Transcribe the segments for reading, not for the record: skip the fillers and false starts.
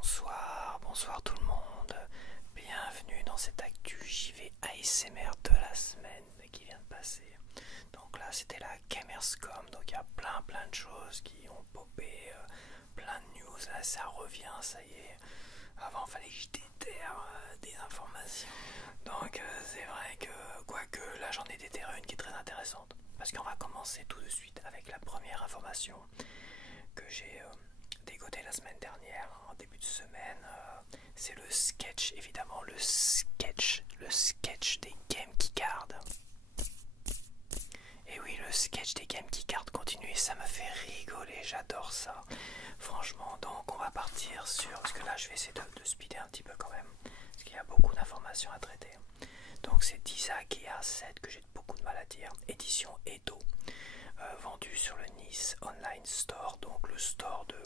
Bonsoir tout le monde, bienvenue dans cette actu JV ASMR de la semaine qui vient de passer. Donc là c'était la Gamescom, donc il y a plein de choses qui ont popé, plein de news, là ça revient, ça y est. Avant il fallait que je déterre des informations. Donc c'est vrai que, quoique là j'en ai déterré une qui est très intéressante. Parce qu'on va commencer tout de suite avec la première information que j'ai dégoté la semaine dernière, en début de semaine. C'est le sketch, évidemment, le sketch des Game Keycard. Et oui, le sketch des Game Keycard continue et ça me fait rigoler, j'adore ça. Franchement, donc on va partir sur... Parce que là je vais essayer de speeder un petit peu quand même, parce qu'il y a beaucoup d'informations à traiter. Donc c'est Disagia 7 que j'ai beaucoup de mal à dire, édition Edo, vendu sur le Nice Online Store, donc le store de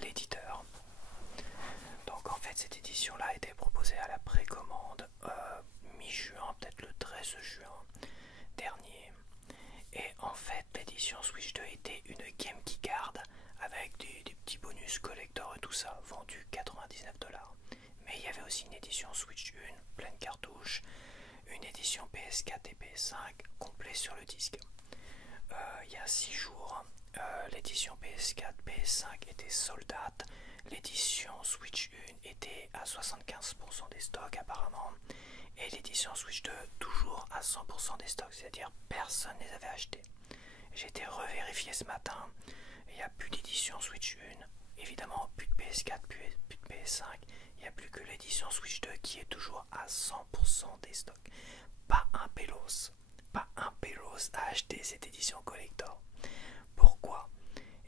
l'éditeur. Donc en fait cette édition là a été proposée à la précommande mi-juin, peut-être le 13 juin dernier. Et en fait l'édition Switch 2 était une Game Keycard avec des petits bonus collector et tout ça, vendu 99$. Mais il y avait aussi une édition Switch 1 pleine cartouche, une édition PS4 et PS5 complet sur le disque. Il y a 6 jours, l'édition PS4, PS5 était sold out, l'édition Switch 1 était à 75% des stocks apparemment, et l'édition Switch 2 toujours à 100% des stocks, c'est-à-dire personne ne les avait achetés. J'ai été revérifié ce matin, il n'y a plus d'édition Switch 1, évidemment plus de PS4, plus de PS5, il n'y a plus que l'édition Switch 2 qui est toujours à 100% des stocks. Pas un pélos à acheter cette édition collector. Pourquoi?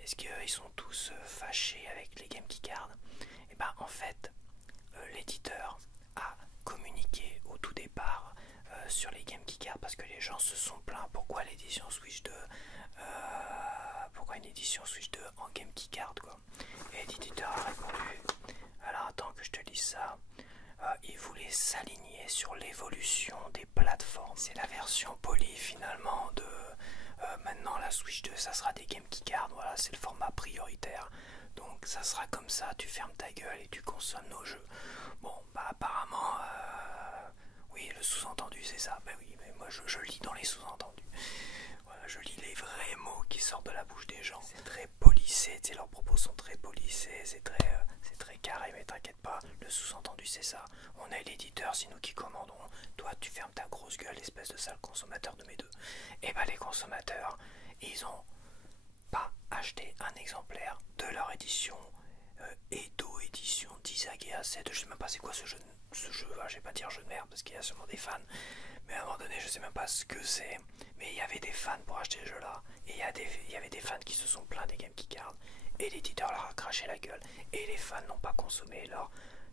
Est-ce qu'ils sont tous fâchés avec les Game Keycard? Et ben en fait, l'éditeur a communiqué au tout départ sur les Game Keycard parce que les gens se sont plaints. Pourquoi l'édition Switch 2 pourquoi une édition Switch 2 en Game Keycard quoi? Et l'éditeur a répondu, alors attends que je te lise ça. Il voulait s'aligner sur l'évolution des plateformes. C'est la version polie finalement de maintenant la Switch 2, ça sera des Game Keycard, voilà, c'est le format prioritaire. Donc ça sera comme ça, tu fermes ta gueule et tu consommes nos jeux. Bon, bah apparemment, oui, le sous-entendu c'est ça. Bah oui, mais moi je lis dans les sous-entendus. Voilà, je lis les vrais mots qui sortent de la bouche des gens. C'est très polissé, leurs propos sont très polissés, c'est très carré, mais t'inquiète pas, le sous-entendu c'est ça. On est l'éditeur, c'est nous qui commandons. Toi, tu fermes ta grosse gueule, espèce de sale consommateur de mes deux. Et bah les consommateurs, ils ont pas acheté un exemplaire de leur édition Edo édition Disagia 7. Je sais même pas c'est quoi ce jeu, je vais pas dire jeu de merde parce qu'il y a sûrement des fans, mais à un moment donné je sais même pas ce que c'est, mais il y avait des fans pour acheter ce jeu là, et il y avait des fans qui se sont plaints des Game Keycard, et l'éditeur leur a craché la gueule, et les fans n'ont pas consommé leur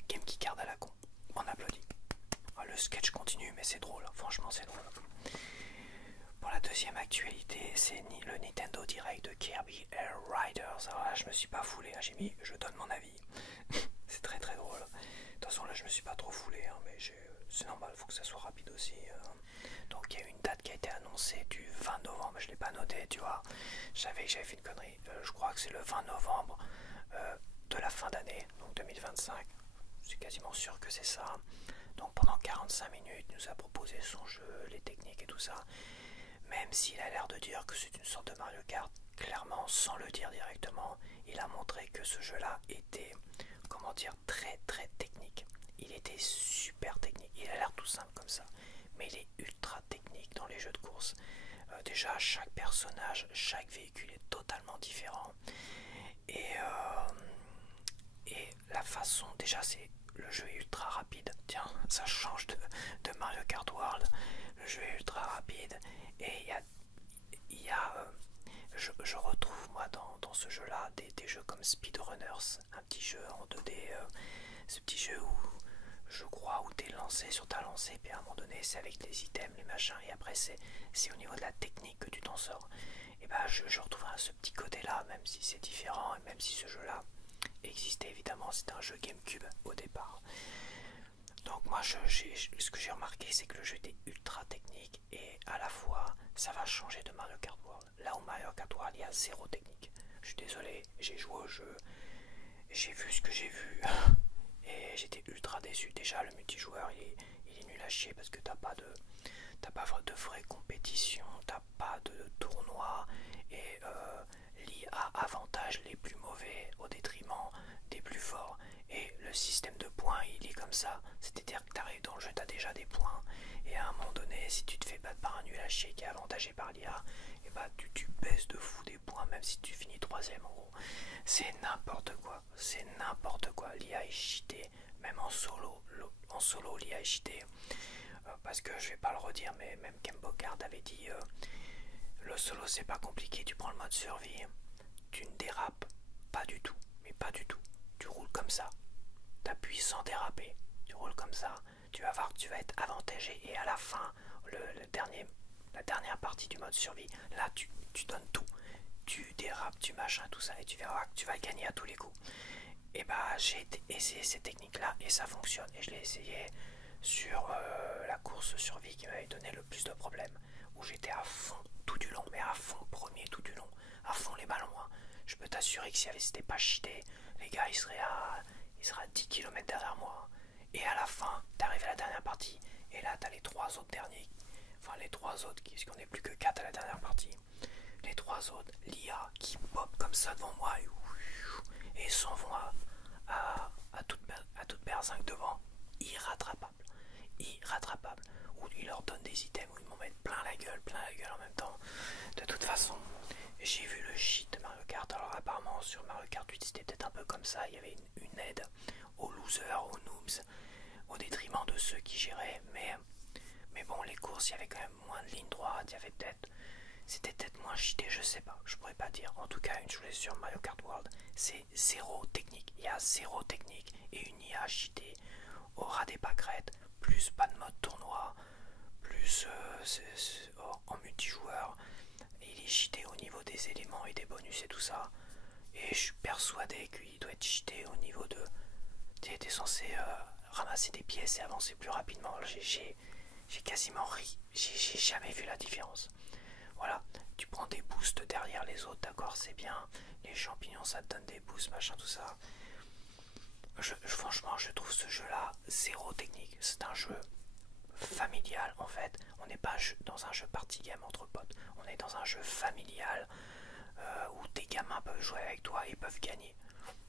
Game Keycard à la con. On applaudit. Le sketch continue mais c'est drôle, franchement c'est drôle. Pour la deuxième actualité, c'est le Nintendo Direct de Kirby Air Riders. Alors là je me suis pas foulé, hein. J'ai mis je donne mon avis. C'est très drôle. De toute façon là je me suis pas trop foulé, hein, mais c'est normal, il faut que ça soit rapide aussi. Donc il y a une date qui a été annoncée du 20 novembre, je l'ai pas noté, tu vois. Je savais que j'avais fait une connerie. Je crois que c'est le 20 novembre de la fin d'année, donc 2025. C'est quasiment sûr que c'est ça. Donc pendant 45 minutes, il nous a proposé son jeu, les techniques et tout ça. Même s'il a l'air de dire que c'est une sorte de Mario Kart, clairement, sans le dire directement, il a montré que ce jeu-là était, comment dire, très technique. Il était super technique. Il a l'air tout simple comme ça, mais il est ultra technique dans les jeux de course. Déjà, chaque personnage, chaque véhicule est totalement différent. Et la façon, déjà, le jeu est ultra rapide. Tiens, ça change de Mario Kart World. Le jeu est ultra rapide. Et je retrouve moi dans ce jeu là des jeux comme Speedrunners, un petit jeu en 2D, ce petit jeu où je crois où t'es lancé sur ta lancée, puis à un moment donné c'est avec les items, les machins, et après c'est au niveau de la technique que tu t'en sors. Et bah je retrouve ce petit côté là, même si c'est différent, et même si ce jeu là existait évidemment, c'était un jeu GameCube au départ. Donc moi ce que j'ai remarqué c'est que le jeu était ultra technique et à la fois ça va changer de Mario Kart World. Là où Mario Kart World il y a zéro technique. Je suis désolé, j'ai joué au jeu, j'ai vu ce que j'ai vu. et j'étais ultra déçu. Déjà le multijoueur il est nul à chier parce que t'as pas de vraie compétition, t'as pas de tournoi et l'IA avantage les plus mauvais au détriment des plus forts. Et le système de points il est comme ça, c'est-à-dire que t'arrives dans le jeu, t'as déjà des points et à un moment donné si tu te fais battre par un nul à chier qui est avantagé par l'IA, et bah tu baisses de fou des points même si tu finis troisième en gros. C'est n'importe quoi, c'est n'importe quoi. L'IA est cheatée, même en solo l'IA est cheatée. Parce que je vais pas le redire, mais même Ken Bogard avait dit le solo c'est pas compliqué, tu prends le mode survie, tu ne dérapes pas du tout, mais pas du tout. Tu roules comme ça, t'appuies sans déraper, tu roules comme ça, tu vas voir que tu vas être avantagé et à la fin, la dernière partie du mode survie, là tu donnes tout. Tu dérapes, tu machins, tout ça, et tu verras que tu vas gagner à tous les coups. Et bah j'ai essayé ces techniques là et ça fonctionne. Et je l'ai essayé sur la course survie qui m'avait donné le plus de problèmes. Où j'étais à fond tout du long, mais à fond premier tout du long, à fond les ballons. Hein. Je peux t'assurer que si c'était pas cheaté, les gars ils seraient à 10 km derrière moi. Et à la fin, t'arrives à la dernière partie, et là t'as les trois autres derniers. Enfin les trois autres, puisqu'on n'est plus que 4 à la dernière partie. Les trois autres, l'IA qui pop comme ça devant moi et s'en vont à toute berzingue devant, irrattrapable, irrattrapable. Ou ils leur donnent des items où ils m'en mettent plein la gueule en même temps. De toute façon, j'ai vu le shit de Mario Kart. Alors apparemment sur Mario Kart 8 c'était peut-être un peu comme ça, il y avait une aide aux losers, aux noobs, au détriment de ceux qui géraient, mais bon les courses il y avait quand même moins de lignes droites, il y avait peut-être c'était peut-être moins cheaté, je sais pas, je pourrais pas dire. En tout cas, une chose est sûre, Mario Kart World, c'est zéro technique. Il y a zéro technique et une IA cheatée aura des pâquerettes, plus pas de mode tournoi, plus en multijoueur. Il est cheaté au niveau des éléments et des bonus et tout ça. Et je suis persuadé qu'il doit être cheaté au niveau de. T'es censé ramasser des pièces et avancer plus rapidement. J'ai quasiment ri, j'ai jamais vu la différence. Voilà, tu prends des boosts derrière les autres, d'accord, c'est bien. Les champignons, ça te donne des boosts, machin, tout ça. Franchement, je trouve ce jeu-là zéro technique. C'est un jeu familial, en fait. On n'est pas dans un jeu party game entre potes. On est dans un jeu familial où tes gamins peuvent jouer avec toi et peuvent gagner.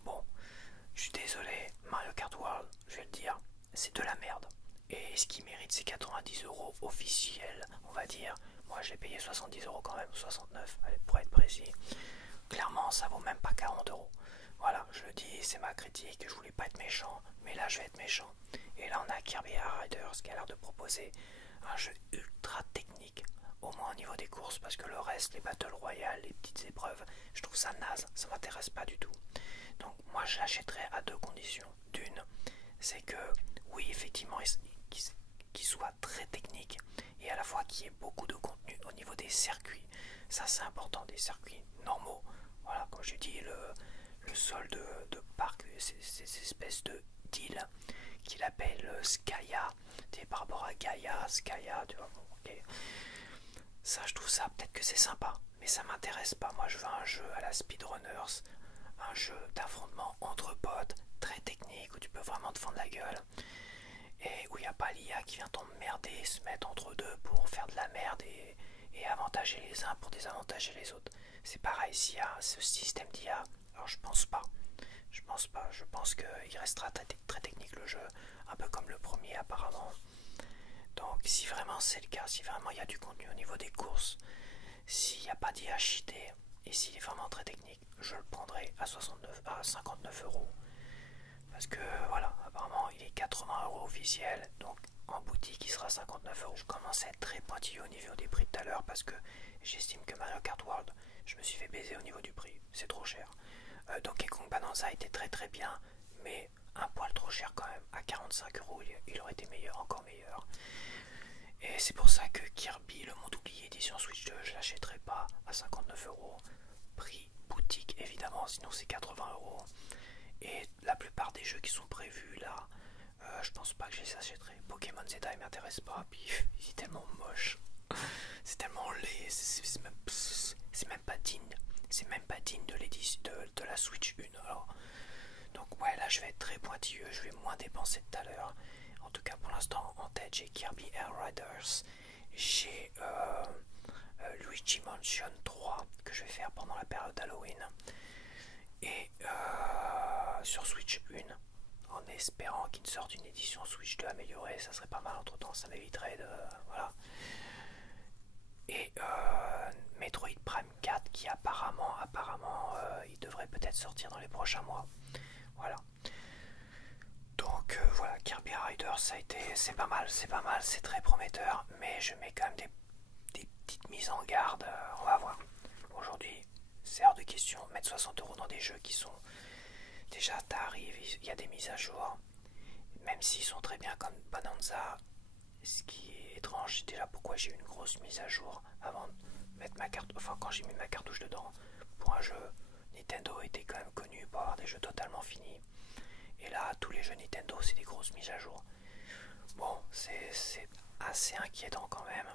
Bon, je suis désolé, Mario Kart World, je vais le dire, c'est de la merde. Et ce qui mérite, c'est 90 € officiels, on va dire. Moi, j'ai payé 70 € quand même, 69 pour être précis. Clairement, ça vaut même pas 40 €. Voilà, je le dis, c'est ma critique. Je voulais pas être méchant, mais là, je vais être méchant. Et là, on a Kirby Air Riders qui a l'air de proposer un jeu ultra technique, au moins au niveau des courses, parce que le reste, les Battle Royale, les petites épreuves, je trouve ça naze, ça m'intéresse pas du tout. Donc, moi, je l'achèterais à deux conditions. D'une, c'est que, oui, effectivement, qu'il soit très technique et à la fois qu'il y ait beaucoup de contenu au niveau des circuits. Ça, c'est important, des circuits normaux. Voilà, comme je dis, le sol de parc, ces espèces de deal qu'il appelle Skya, par rapport à Gaia, Skya, tu vois, bon, ok. Ça, je trouve ça, peut-être que c'est sympa, mais ça m'intéresse pas. Moi, je veux un jeu à la Speedrunners, un jeu d'affrontement entre potes, très technique, où tu peux vraiment te fendre la gueule, et où il n'y a pas l'IA qui vient t'emmerder, se mettre entre deux pour faire de la merde et avantager les uns pour désavantager les autres. C'est pareil, s'il y a ce système d'IA, alors je pense pas. Je pense qu'il restera très technique le jeu, un peu comme le premier apparemment. Donc si vraiment c'est le cas, si vraiment il y a du contenu au niveau des courses, s'il n'y a pas d'IA cheaté et s'il est vraiment très technique, je le prendrai à 59 €. Parce que voilà, apparemment il est 80 € officiel, donc en boutique il sera 59 €. Je commence à être très pointilleux au niveau des prix tout à l'heure parce que j'estime que Mario Kart World, je me suis fait baiser au niveau du prix, c'est trop cher. Donkey Kong Bonanza était très bien, mais un poil trop cher quand même. À 45 €, il aurait été meilleur, encore meilleur. Et c'est pour ça que Kirby, le monde oublié édition Switch 2, je l'achèterai pas à 59 €. Prix boutique évidemment, sinon c'est 80 €. Et la plupart des jeux qui sont prévus là, je pense pas que je les achèterai. Pokémon Z il m'intéresse pas, puis il est tellement moche, c'est tellement laid, c'est même pas digne, de la Switch 1. Alors, donc ouais, là je vais être très pointilleux, je vais moins dépenser tout à l'heure. En tout cas pour l'instant en tête j'ai Kirby Air Riders, j'ai Luigi Mansion 3 que je vais faire pendant la période d'Halloween, et sur Switch 1, en espérant qu'il sorte une édition Switch 2 améliorée, ça serait pas mal entre temps, ça m'éviterait de... voilà. Et Metroid Prime 4 qui apparemment il devrait peut-être sortir dans les prochains mois. Voilà. Donc voilà, Kirby Riders c'est pas mal, c'est très prometteur, mais je mets quand même des petites mises en garde, on va voir. Aujourd'hui, c'est hors de question de mettre 60 € dans des jeux qui sont déjà t'arrives, il y a des mises à jour, même s'ils sont très bien comme Bonanza. Ce qui est étrange, c'est déjà pourquoi j'ai eu une grosse mise à jour avant de mettre ma carte, enfin quand j'ai mis ma cartouche dedans. Pour un jeu, Nintendo était quand même connu pour avoir des jeux totalement finis. Et là, tous les jeux Nintendo, c'est des grosses mises à jour. Bon, c'est assez inquiétant quand même.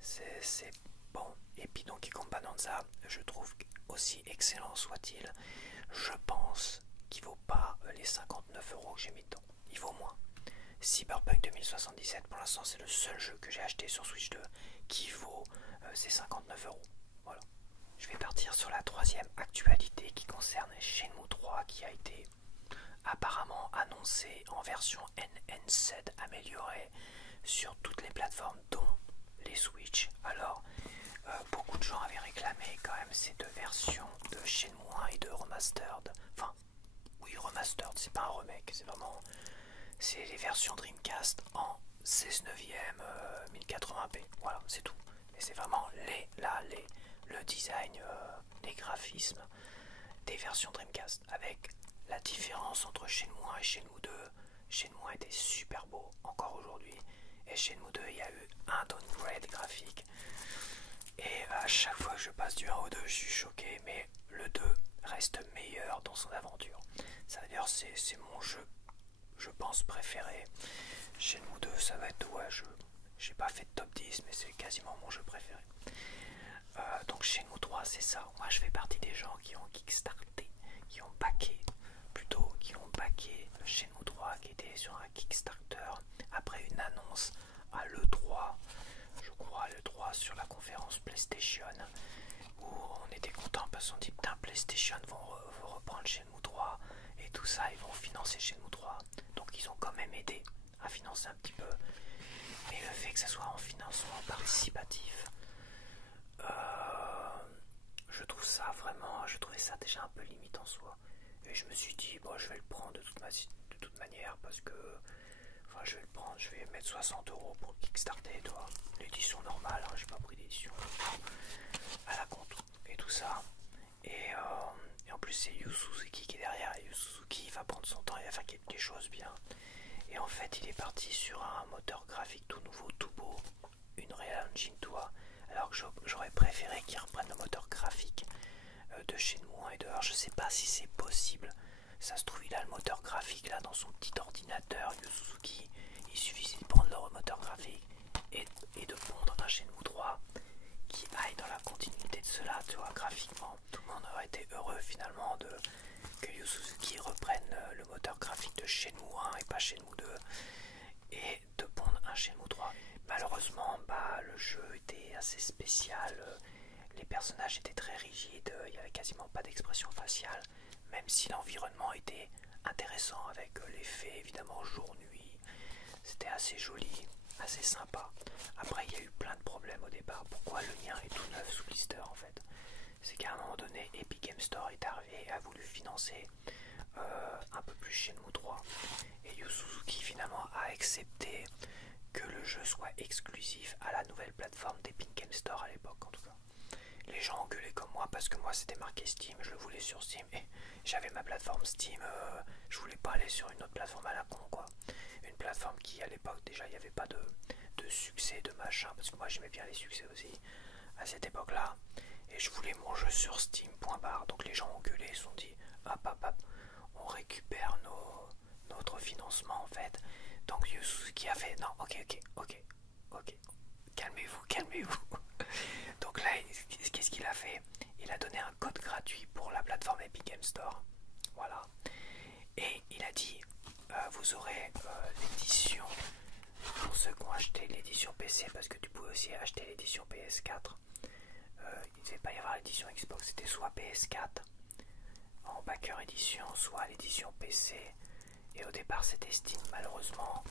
C'est bon. Et puis Donkey Kong Bonanza, je trouve aussi excellent soit-il, je pense qu'il vaut pas les 59 € que j'ai mis dedans. Il vaut moins. Cyberpunk 2077, pour l'instant, c'est le seul jeu que j'ai acheté sur Switch 2 qui vaut ces 59 €. Voilà. Je vais partir sur la troisième actualité qui concerne Shenmue 3 qui a été apparemment annoncé en version NNZ améliorée sur toutes les plateformes dont les Switch. Alors, beaucoup de gens avaient réclamé quand même ces deux versions de Shenmue 1 et de Remastered. Enfin, oui, Remastered, c'est pas un remake, c'est vraiment... c'est les versions Dreamcast en 16 neuvième 1080p, voilà, c'est tout. Mais c'est vraiment le design, les graphismes des versions Dreamcast, avec la différence entre Shenmue 1 et Shenmue 2. Shenmue 1 était super beau encore aujourd'hui, et Shenmue 2 il y a eu un downgrade graphique, et à chaque fois que je passe du 1 au 2 je suis choqué, mais le 2 reste meilleur dans son aventure. Ça veut dire c'est mon jeu, je pense, préféré. Shenmue 2 ça va être, ouais, j'ai pas fait de top 10 mais c'est quasiment mon jeu préféré. Donc Shenmue 3 c'est ça. Moi je fais partie des gens qui ont kickstarté, qui ont backé Shenmue 3 qui était sur un Kickstarter après une annonce à l'E3, je crois à l'E3 sur la conférence PlayStation, où on était content parce qu'on dit putain PlayStation vont reprendre Shenmue 3 et tout ça, ils vont financer Shenmue 3, donc ils ont quand même aidé à financer un petit peu, mais le fait que ça soit en financement participatif, je trouve ça vraiment, je trouvais ça déjà un peu limite en soi, et je me suis dit bon je vais le prendre de toute manière parce que, enfin je vais le prendre, je vais mettre 60 € pour le Kickstarter, toi, l'édition normale, hein, j'ai pas pris d'édition à la compte et tout ça, et en plus c'est Yu Suzuki qui est derrière, et Yu Suzuki il va prendre son temps, il va faire quelque chose bien, et en fait il est parti sur un moteur graphique tout nouveau, tout beau, une Real Engine 2, alors que j'aurais préféré qu'il reprenne le moteur graphique de Shenmue 1 et 2. Alors je sais pas si c'est possible, ça se trouve il a le moteur graphique là dans son petit ordinateur Yu Suzuki, il suffisait de prendre le moteur graphique et de pondre un Shenmue 3 qui aille dans la continuité de cela, tu vois, graphiquement. Tout le monde aurait été heureux finalement que Yu Suzuki reprenne le moteur graphique de Shenmue 1 et pas Shenmue 2, et de pondre un Shenmue 3. Malheureusement, le jeu était assez spécial, les personnages étaient très rigides, il n'y avait quasiment pas d'expression faciale, même si l'environnement était intéressant avec l'effet évidemment jour-nuit, c'était assez joli, assez sympa. Après il y a eu plein de problèmes au départ, pourquoi le mien est tout neuf sous blister en fait, c'est qu'à un moment donné Epic Game Store est arrivé et a voulu financer un peu plus Shenmue 3, et Yu Suzuki finalement a accepté que le jeu soit exclusif à la nouvelle plateforme d'Epic Game Store à l'époque en tout cas. Les gens engueulaient comme moi parce que moi c'était marqué Steam, je le voulais sur Steam et j'avais ma plateforme Steam, je voulais pas aller sur une autre plateforme à la con quoi. Une plateforme qui à l'époque déjà il n'y avait pas de succès, de machin, parce que moi j'aimais bien les succès aussi à cette époque là, et je voulais mon jeu sur Steam, point barre. Donc les gens engueulaient, se sont dit hop, on récupère notre financement en fait. Donc Yu Suzuki a fait non, ok, calmez-vous. Donc là, qu'est-ce qu'il a fait? Il a donné un code gratuit pour la plateforme Epic Game Store. Voilà. Et il a dit vous aurez l'édition, pour ceux qui ont acheté l'édition PC, parce que tu pouvais aussi acheter l'édition PS4. Il ne devait pas y avoir l'édition Xbox, c'était soit PS4 en backer édition, soit l'édition PC. Et au départ c'était Steam, malheureusement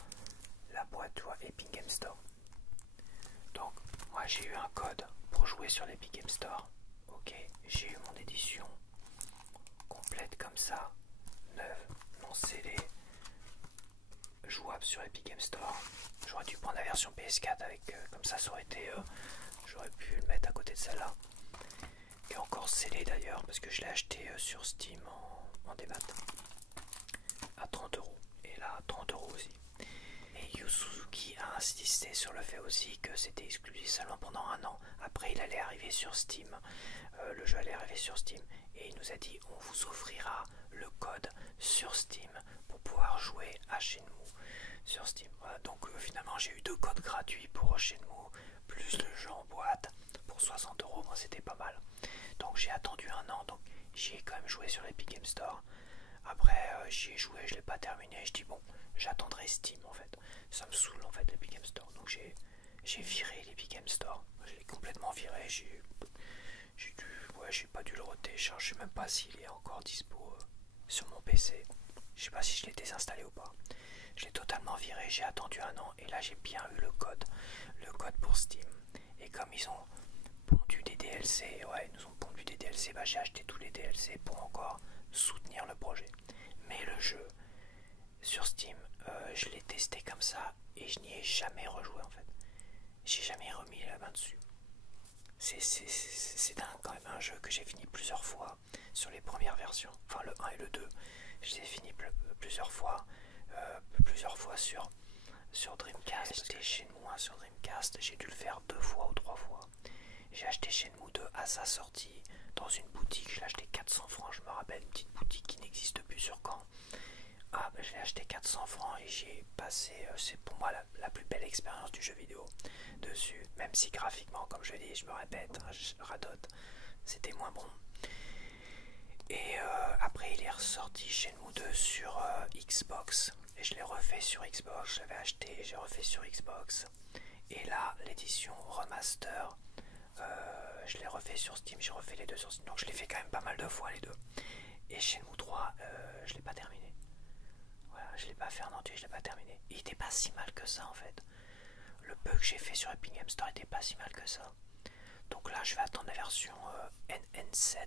la boîte doit Epic Game Store. Donc moi j'ai eu un code pour jouer sur l'Epic Game Store. Ok, j'ai eu mon édition complète comme ça, neuve, non scellée, jouable sur Epic Game Store. J'aurais dû prendre la version PS4 avec, comme ça aurait été, j'aurais pu le mettre à côté de celle-là. Qui est encore scellée d'ailleurs, parce que je l'ai acheté sur Steam en démat à 30 €. Et là, 30 € aussi. Et Yu Suzuki a insisté sur le fait aussi que c'était exclusif seulement pendant un an. Après, il allait arriver sur Steam. Le jeu allait arriver sur Steam. Et il nous a dit, on vous offrira le code sur Steam pour pouvoir jouer à Shenmue sur Steam. Voilà, donc finalement, j'ai eu 2 codes gratuits pour Shenmue, plus le jeu en boîte pour 60 €. Moi, c'était pas mal. Donc j'ai attendu un an. Donc j'y ai quand même joué sur l'Epic Game Store. Après, j'y ai joué, je l'ai pas terminé. Je dis bon, j'attendrai Steam en fait. Ça me saoule en fait l'Epic Game Store. Donc j'ai viré l'Epic Game Store. Je l'ai complètement viré. J'ai pas dû le retélécharger. Je sais même pas s'il est encore dispo sur mon PC. Je sais pas si je l'ai désinstallé ou pas. Je l'ai totalement viré. J'ai attendu un an et là j'ai bien eu le code pour Steam. Et comme ils ont pondu des DLC, ouais, ils nous ont pondu des DLC, bah j'ai acheté tous les DLC pour encore soutenir le projet. Mais le jeu sur Steam, je l'ai testé comme ça et je n'y ai jamais rejoué en fait. J'ai jamais remis la main dessus. C'est quand même un jeu que j'ai fini plusieurs fois sur les premières versions, enfin le 1 et le 2. Je l'ai fini plusieurs fois sur Dreamcast. J'ai acheté Shenmue 1 sur Dreamcast, j'ai dû le faire 2 fois ou 3 fois. J'ai acheté Shenmue 2 à sa sortie dans une boutique, je l'ai acheté 400 francs, je me rappelle, une petite boutique qui n'existe plus sur Caen. Ah, ben, je l'ai acheté 400 francs et j'ai passé, c'est pour moi la plus belle expérience du jeu vidéo dessus, même si graphiquement, comme je dis, je me répète, hein, je radote, c'était moins bon. Et après il est ressorti Shenmue 2 sur Xbox et je l'ai refait sur Xbox, je l'avais acheté, j'ai refait sur Xbox. Et là, l'édition remaster, je l'ai refait sur Steam, j'ai refait les deux sur Steam, donc je l'ai fait quand même pas mal de fois les deux. Et Shenmue 3, je l'ai pas terminé. Voilà, je l'ai pas fait en entier, je l'ai pas terminé. Il était pas si mal que ça en fait. Le peu que j'ai fait sur Epic Game Store était pas si mal que ça. Donc là, je vais attendre la version NNZ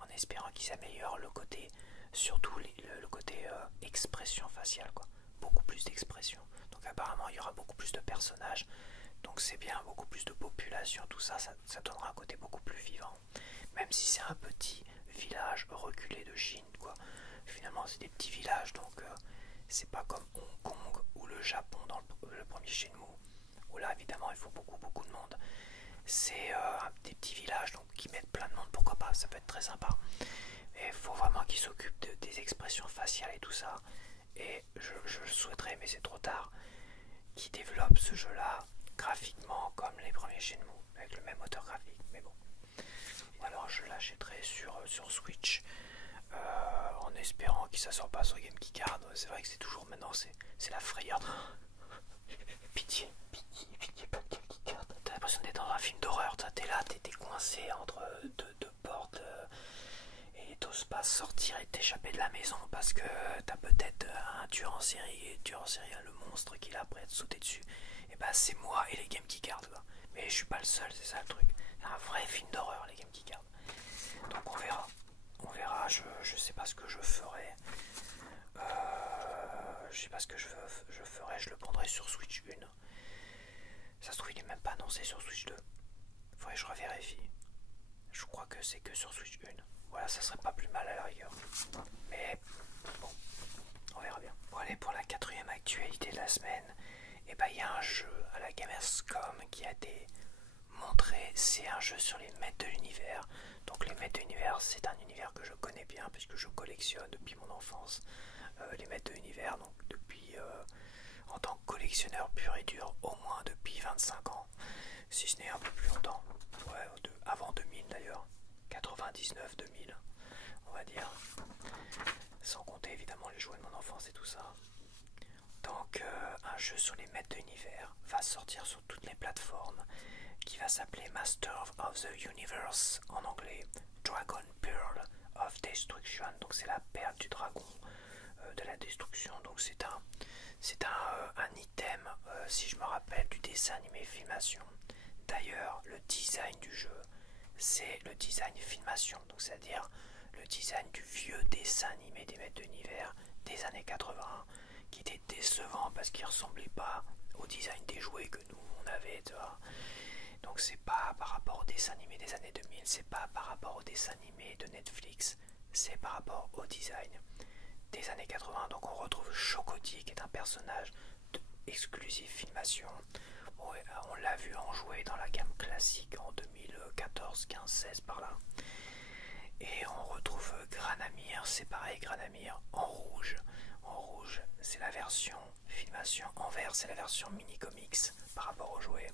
en espérant qu'ils améliorent le côté, surtout le côté expression faciale, quoi. Beaucoup plus d'expression. Donc apparemment, il y aura beaucoup plus de personnages. Donc c'est bien, beaucoup plus de population, tout ça, ça donnera un côté beaucoup plus vivant. Même si c'est un petit village reculé de Chine, quoi. Finalement, c'est des petits villages, donc c'est pas comme Hong Kong ou le Japon dans le premier Shenmue, où là, évidemment, il faut beaucoup de monde. C'est des petits villages, donc qui mettent plein de monde, pourquoi pas, ça peut être très sympa. Mais il faut vraiment qu'ils s'occupent des expressions faciales et tout ça. Et je le souhaiterais, mais c'est trop tard, qu'ils développent ce jeu-là graphiquement comme les premiers Shenmue, avec le même moteur graphique, mais bon. Alors je l'achèterai sur Switch, en espérant que ça sort pas sur GameKeyCard. C'est vrai que c'est toujours maintenant, c'est la frayeur. Pitié, pas de GameKeyCard. T'as l'impression d'être dans un film d'horreur, t'es là, t'es coincé entre deux portes et t'oses pas sortir et t'échapper de la maison parce que t'as peut-être un tueur en série, le monstre qui est là prêt à te sauter dessus. Et bah c'est moi et les GameKeyCard, quoi. Mais je suis pas le seul, c'est ça le truc. C'est un vrai film d'horreur, les GameKeyCard. Donc on verra, je sais pas ce que je ferai. Je sais pas ce que je ferai, je le prendrai sur Switch 1. Ça se trouve il est même pas annoncé sur Switch 2. Faudrait que je revérifie. Je crois que c'est que sur Switch 1. Voilà, ça serait pas plus mal à la rigueur. Mais bon, on verra bien. Bon allez, pour la 4e actualité de la semaine, et bah il y a un jeu à la Gamescom qui a été montré. C'est un jeu sur les maîtres de l'univers. Donc les maîtres de l'univers, c'est un univers que je connais bien puisque je collectionne depuis mon enfance les maîtres de l'univers, donc depuis en tant que collectionneur pur et dur au moins depuis 25 ans, si ce n'est un peu plus longtemps, ouais, avant 2000 d'ailleurs, 99-2000 on va dire, sans compter évidemment les jouets de mon enfance et tout ça. Donc un jeu sur les maîtres de l'univers va sortir sur toutes les plateformes, qui va s'appeler Master of the Universe en anglais, Dragon Pearl of Destruction, donc c'est la perle du dragon de la destruction. Donc c'est un item, si je me rappelle, du dessin animé Filmation. D'ailleurs, le design du jeu, c'est le design Filmation, donc c'est-à-dire le design du vieux dessin animé des maîtres de l'univers des années 80, qui était décevant parce qu'il ressemblait pas au design des jouets que nous on avait, tu vois. Donc c'est pas par rapport au dessin animé des années 2000, c'est pas par rapport au dessin animé de Netflix, c'est par rapport au design des années 80. Donc on retrouve Chocody, qui est un personnage exclusif Filmation. On l'a vu en jouer dans la gamme classique en 2014, 15, 16 par là. Et on retrouve Granamyr, c'est pareil, Granamyr en rouge. En rouge, c'est la version Filmation. En vert, c'est la version mini-comics par rapport au jouet.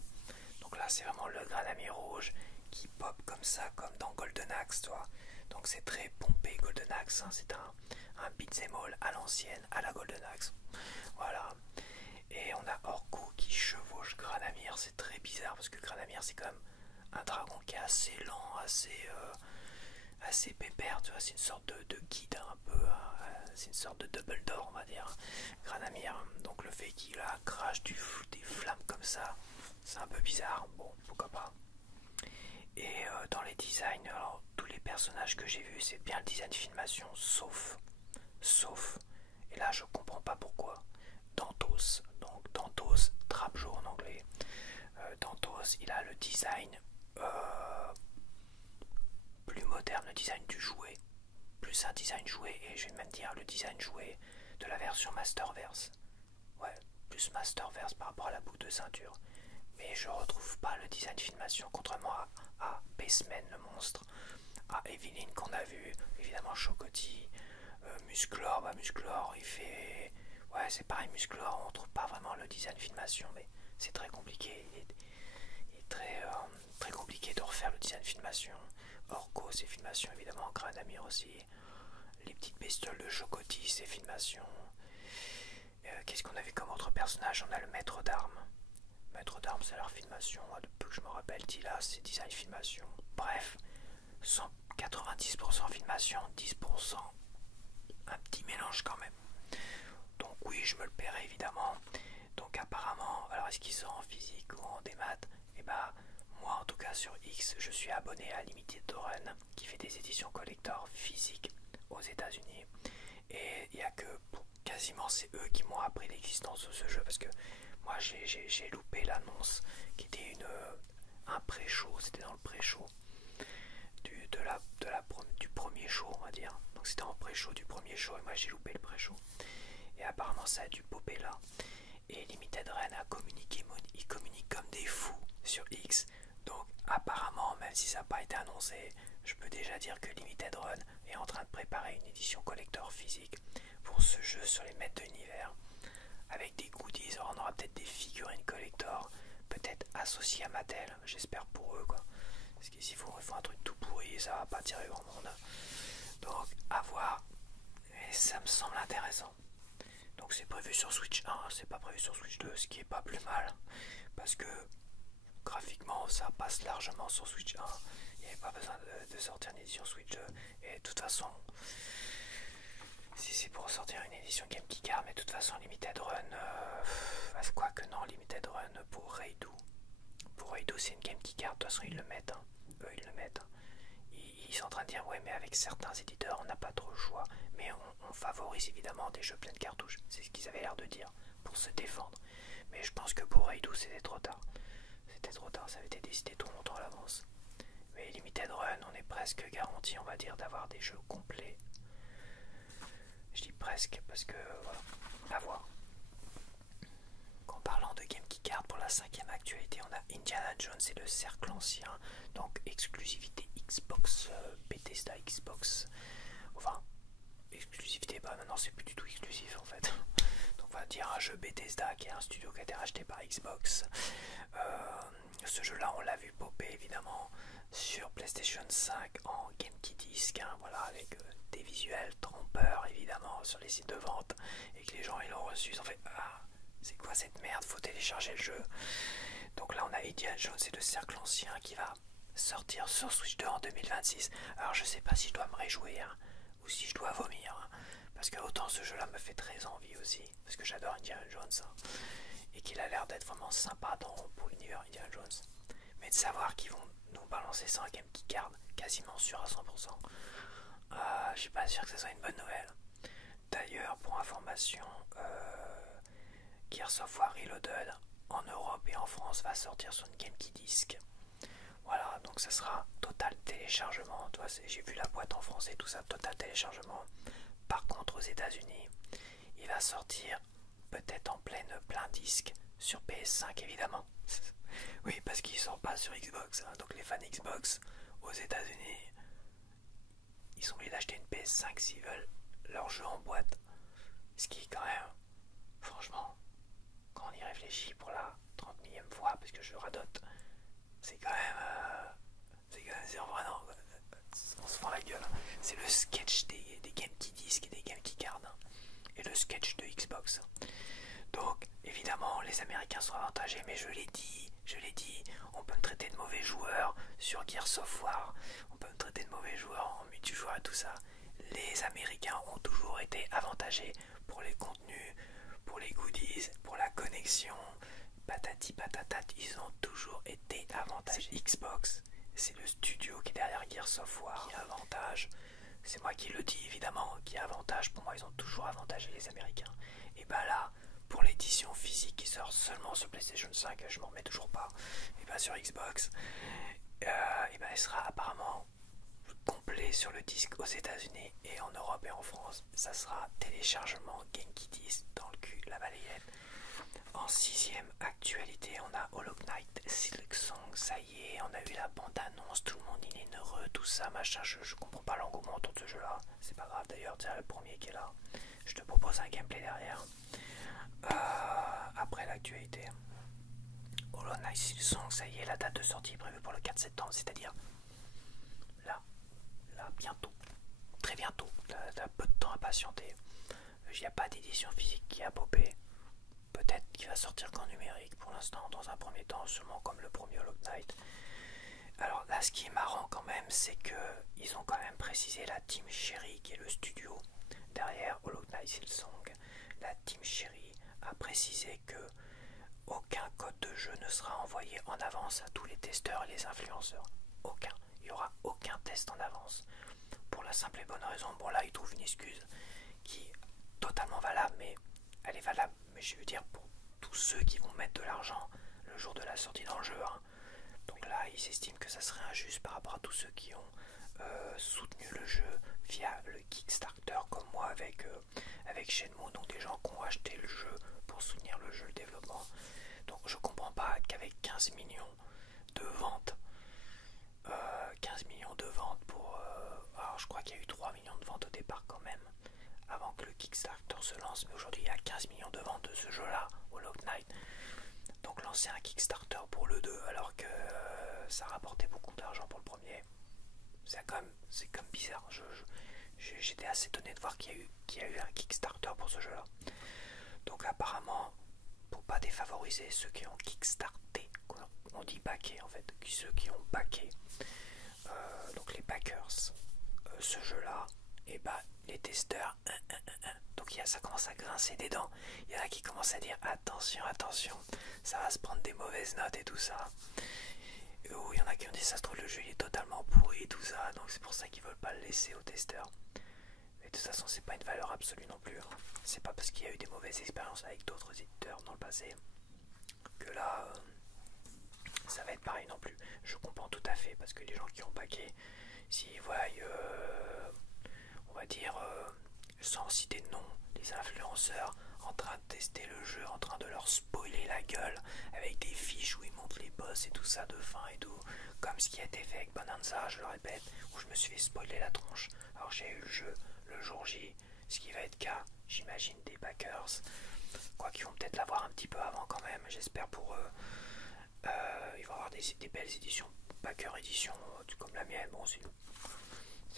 Donc là, c'est vraiment le Granamyr rouge qui pop comme ça, comme dans Golden Axe, toi. Donc c'est très pompé Golden Axe, hein. C'est un beat'em all à l'ancienne, à la Golden Axe. Voilà. Et on a Orko qui chevauche Granamyr, c'est très bizarre parce que Granamyr c'est quand même un dragon qui est assez lent, assez pépère, tu vois, c'est une sorte de guide un peu, c'est une sorte de Dumbledore on va dire, Granamyr. Donc le fait qu'il crache des flammes comme ça, c'est un peu bizarre, bon pourquoi pas. Et dans les designs, alors tous les personnages que j'ai vus c'est bien le design Filmation, sauf, et là je comprends pas pourquoi, Dantos, donc Dantos Trapjo en anglais. Dantos il a le design plus moderne, le design du jouet, plus un design jouet, et je vais même dire le design jouet de la version Masterverse. Ouais, plus Masterverse par rapport à la boucle de ceinture. Mais je retrouve pas le design Filmation, contrairement à Baseman le monstre, à Evelyn qu'on a vu, évidemment Chocody, Musclor, Musclor il fait... Ouais c'est pareil, Musclor on trouve pas vraiment le design Filmation, mais c'est très compliqué, il est très compliqué de refaire le design Filmation. Orko c'est Filmation évidemment, Granamyr aussi, les petites bestioles de Chocody c'est Filmation. Qu'est-ce qu'on a vu comme autre personnage? On a le maître d'armes. Maître d'armes c'est leur Filmation, de peu que je me rappelle, Tila c'est design Filmation. Bref, 90% Filmation, 10% un petit mélange quand même. Donc oui, je me le paierai évidemment. Donc apparemment, alors est-ce qu'ils sont en physique ou en démat? Et bah moi en tout cas sur X, je suis abonné à Limited Run qui fait des éditions collector physiques aux États-Unis. Et il n'y a que quasiment c'est eux qui m'ont appris l'existence de ce jeu, parce que moi j'ai loupé l'annonce qui était un pré-show, c'était dans le pré-show du premier show on va dire. Donc c'était en pré-show du premier show et moi j'ai loupé le pré-show. Et apparemment ça a dû popper là. Et Limited Run a communiqué, ils communiquent comme des fous sur X. Donc apparemment, même si ça n'a pas été annoncé, je peux déjà dire que Limited Run est en train de préparer une édition collector physique pour ce jeu sur les maîtres de l'univers, avec des goodies. Alors on aura peut-être des figurines collector, peut-être associées à Mattel, j'espère pour eux quoi. Parce que s'il faut un truc tout pourri, ça va pas tirer grand monde. Donc à voir, mais ça me semble intéressant. Donc c'est prévu sur Switch 1, c'est pas prévu sur Switch 2, ce qui est pas plus mal, parce que graphiquement ça passe largement sur Switch 1, il n'y avait pas besoin de sortir une édition Switch 2, et de toute façon, si c'est pour sortir une édition Game Geek Card, mais de toute façon Limited Run, quoi que non, Limited Run pour Raidou c'est une Game Geek Card, de toute façon ils le mettent, hein. Eux ils le mettent, hein. Ils sont en train de dire ouais mais avec certains éditeurs on n'a pas trop le choix, mais on favorise évidemment des jeux pleins de cartouches, c'est ce qu'ils avaient l'air de dire pour se défendre. Mais je pense que pour Raidou c'était trop tard, ça avait été décidé trop longtemps à l'avance. Mais Limited Run on est presque garanti on va dire d'avoir des jeux complets. Je dis presque parce que voilà, à voir. En parlant de Game Geek Card, pour la 5e actualité, on a Indiana Jones et le Cercle Ancien, donc exclusivité Xbox, Bethesda Xbox, enfin, exclusivité, bah maintenant c'est plus du tout exclusif en fait, donc on va dire un jeu Bethesda qui est un studio qui a été racheté par Xbox, Ce jeu-là, on l'a vu popper évidemment sur PlayStation 5 en GameKey Disc, hein, voilà, avec des visuels trompeurs évidemment sur les sites de vente, et que les gens ils l'ont reçu, ils ont fait ah, c'est quoi cette merde, faut télécharger le jeu. Donc là on a Indiana Jones et le Cercle Ancien qui va sortir sur Switch 2 en 2026. Alors je sais pas si je dois me réjouir ou si je dois vomir, hein, parce que autant ce jeu là me fait très envie aussi, parce que j'adore Indiana Jones, hein, et qu'il a l'air d'être vraiment sympa pour l'univers Indiana Jones. Mais de savoir qu'ils vont nous balancer ça en Game Key Card quasiment sûr à 100%, je suis pas sûr que ce soit une bonne nouvelle. D'ailleurs, pour information, Gears of War Reloaded en Europe et en France va sortir sur une GameKey Disc. Voilà, donc ça sera total téléchargement. J'ai vu la boîte en français, tout ça, total téléchargement. Par contre, aux États-Unis, il va sortir peut-être en plein disque sur PS5 évidemment. Oui, parce qu'il sort pas sur Xbox, hein. Donc les fans Xbox aux États-Unis, ils sont obligés d'acheter une PS5 s'ils veulent leur jeu en boîte. Ce qui est quand même, franchement, quand on y réfléchit pour la 30 millième fois, parce que je radote, c'est quand même, c'est en vrai, non, on se fend la gueule. C'est le sketch des GameKey Disc et des GameKey Card, hein, et le sketch de Xbox. Donc évidemment les Américains sont avantagés, mais je l'ai dit, on peut me traiter de mauvais joueur sur Gears of War, on peut me traiter de mauvais joueur en multijoueur et tout ça. Les Américains ont toujours été avantagés pour les contenus, pour les goodies, pour la connexion, patati patatat, ils ont toujours été avantagés. Xbox, c'est le studio qui est derrière Gears of War qui a avantage. C'est moi qui le dis évidemment, qui a avantage. Pour moi, ils ont toujours avantagé les Américains. Et bah là, pour l'édition physique qui sort seulement sur PlayStation 5, je m'en remets toujours pas, et bah sur Xbox, et bah elle sera apparemment complet sur le disque aux États-Unis et en Europe et en France. Ça sera téléchargement GameKey Disc dans le cul, la balayette. En 6ème actualité, on a Hollow Knight, Silksong, ça y est, on a eu la bande-annonce, tout le monde il est heureux, tout ça, machin, je comprends pas l'engouement autour de ce jeu-là, c'est pas grave d'ailleurs, c'est le premier qui est là, je te propose un gameplay derrière. Après l'actualité, Hollow Knight Silksong, ça y est, la date de sortie est prévue pour le 4 septembre, c'est-à-dire là, bientôt, très bientôt, t'as peu de temps à patienter. Il n'y a pas d'édition physique qui a popé. Peut-être qu'il va sortir qu'en numérique pour l'instant, dans un premier temps, seulement comme le premier Hollow Knight. Alors là, ce qui est marrant quand même, c'est qu'ils ont quand même précisé la Team Cherry, qui est le studio derrière Hollow Knight Silksong. La Team Cherry a précisé que aucun code de jeu ne sera envoyé en avance à tous les testeurs et les influenceurs. Aucun. Il n'y aura aucun test en avance. Pour la simple et bonne raison, bon là, ils trouvent une excuse qui est totalement valable, mais elle est valable, mais je veux dire pour tous ceux qui vont mettre de l'argent le jour de la sortie dans le jeu, hein. Donc là ils estiment que ça serait injuste par rapport à tous ceux qui ont soutenu le jeu via le Kickstarter comme moi avec Shenmue, donc des gens qui ont acheté le jeu pour soutenir le jeu, le développement. Donc je comprends pas qu'avec 15 millions de ventes, 15 millions de ventes pour... alors je crois qu'il y a eu 3 millions de ventes au départ quand même, avant que le Kickstarter se lance, mais aujourd'hui il y a 15 millions de ventes de ce jeu-là, Hollow Knight. Donc lancer un Kickstarter pour le 2 alors que ça rapportait beaucoup d'argent pour le premier, c'est comme bizarre. J'étais assez étonné de voir qu'il y a eu un Kickstarter pour ce jeu-là. Donc apparemment, pour pas défavoriser ceux qui ont Kickstarté, on dit backé en fait, ceux qui ont backé, donc les backers, ce jeu-là, et bah les testeurs, donc ça commence à grincer des dents. Il y en a qui commencent à dire attention, attention, ça va se prendre des mauvaises notes et tout ça. Ou il y en a qui ont dit ça se trouve le jeu il est totalement pourri et tout ça, donc c'est pour ça qu'ils veulent pas le laisser aux testeurs. Mais de toute façon c'est pas une valeur absolue non plus, hein. C'est pas parce qu'il y a eu des mauvaises expériences avec d'autres éditeurs dans le passé que là ça va être pareil non plus. Je comprends tout à fait, parce que les gens qui ont backé, s'ils voient on va dire sans citer de nom, les influenceurs en train de tester le jeu, en train de leur spoiler la gueule avec des fiches où ils montrent les boss et tout ça de fin et tout, comme ce qui a été fait avec Bonanza, je le répète, où je me suis fait spoiler la tronche. Alors j'ai eu le jeu le jour J, ce qui va être cas, j'imagine, des backers, quoi qu'ils vont peut-être l'avoir un petit peu avant quand même, j'espère pour eux. Il va y avoir des belles éditions, backer édition, comme la mienne. Bon, c'est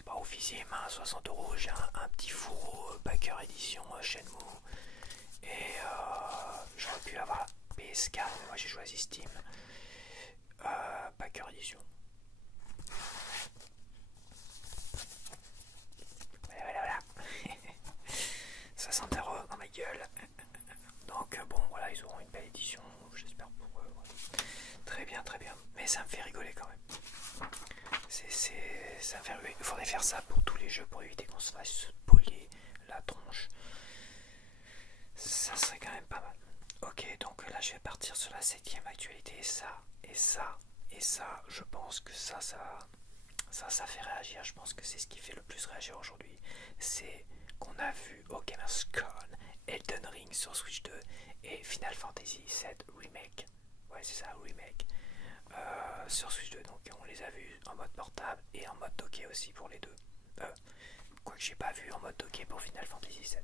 pas officiel, mais à 60 euros, j'ai un petit fourreau backer édition Shenmue. Et j'aurais pu avoir PS4, mais moi j'ai choisi Steam. Backer édition. Voilà. 60 euros dans ma gueule. Donc bon, voilà, ils auront une belle édition, j'espère pour eux. Voilà. Très bien, très bien. Mais ça me fait rigoler quand même. Ça me fait rigoler. Il faudrait faire ça pour tous les jeux pour éviter qu'on se fasse polier la tronche. Ça serait quand même pas mal. Ok, donc là je vais partir sur la 7ème actualité. Et ça, je pense que ça fait réagir. Je pense que c'est ce qui fait le plus réagir aujourd'hui. C'est qu'on a vu au Gamescom Elden Ring sur Switch 2 et Final Fantasy VII Remake. Ouais, c'est ça, Remake. Sur Switch 2, donc on les a vus en mode portable et en mode docké aussi pour les deux. Quoique j'ai pas vu en mode docké pour Final Fantasy VII,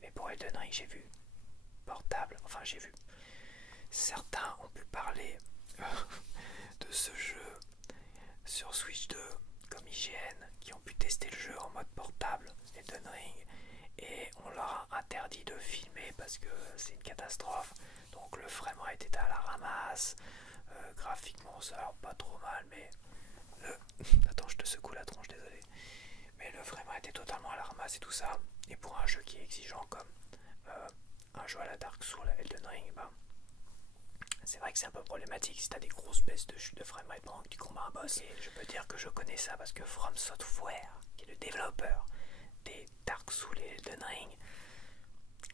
mais pour Elden Ring j'ai vu portable, enfin j'ai vu. Certains ont pu parler de ce jeu sur Switch 2 comme IGN, qui ont pu tester le jeu en mode portable, Elden Ring, et on leur a interdit de filmer parce que c'est une catastrophe. Donc le framerate était à la ramasse. Graphiquement ça a l'air pas trop mal, mais attends, je te secoue la tronche, désolé. Mais le framerate était totalement à la ramasse et tout ça. Et pour un jeu qui est exigeant comme un jeu à la Dark Souls, Elden Ring, bah, c'est vrai que c'est un peu problématique si t'as des grosses baisses de chute de framerate pendant que tu combats un boss. Et je peux dire que je connais ça parce que From Software, qui est le développeur des Dark Souls et Elden Ring,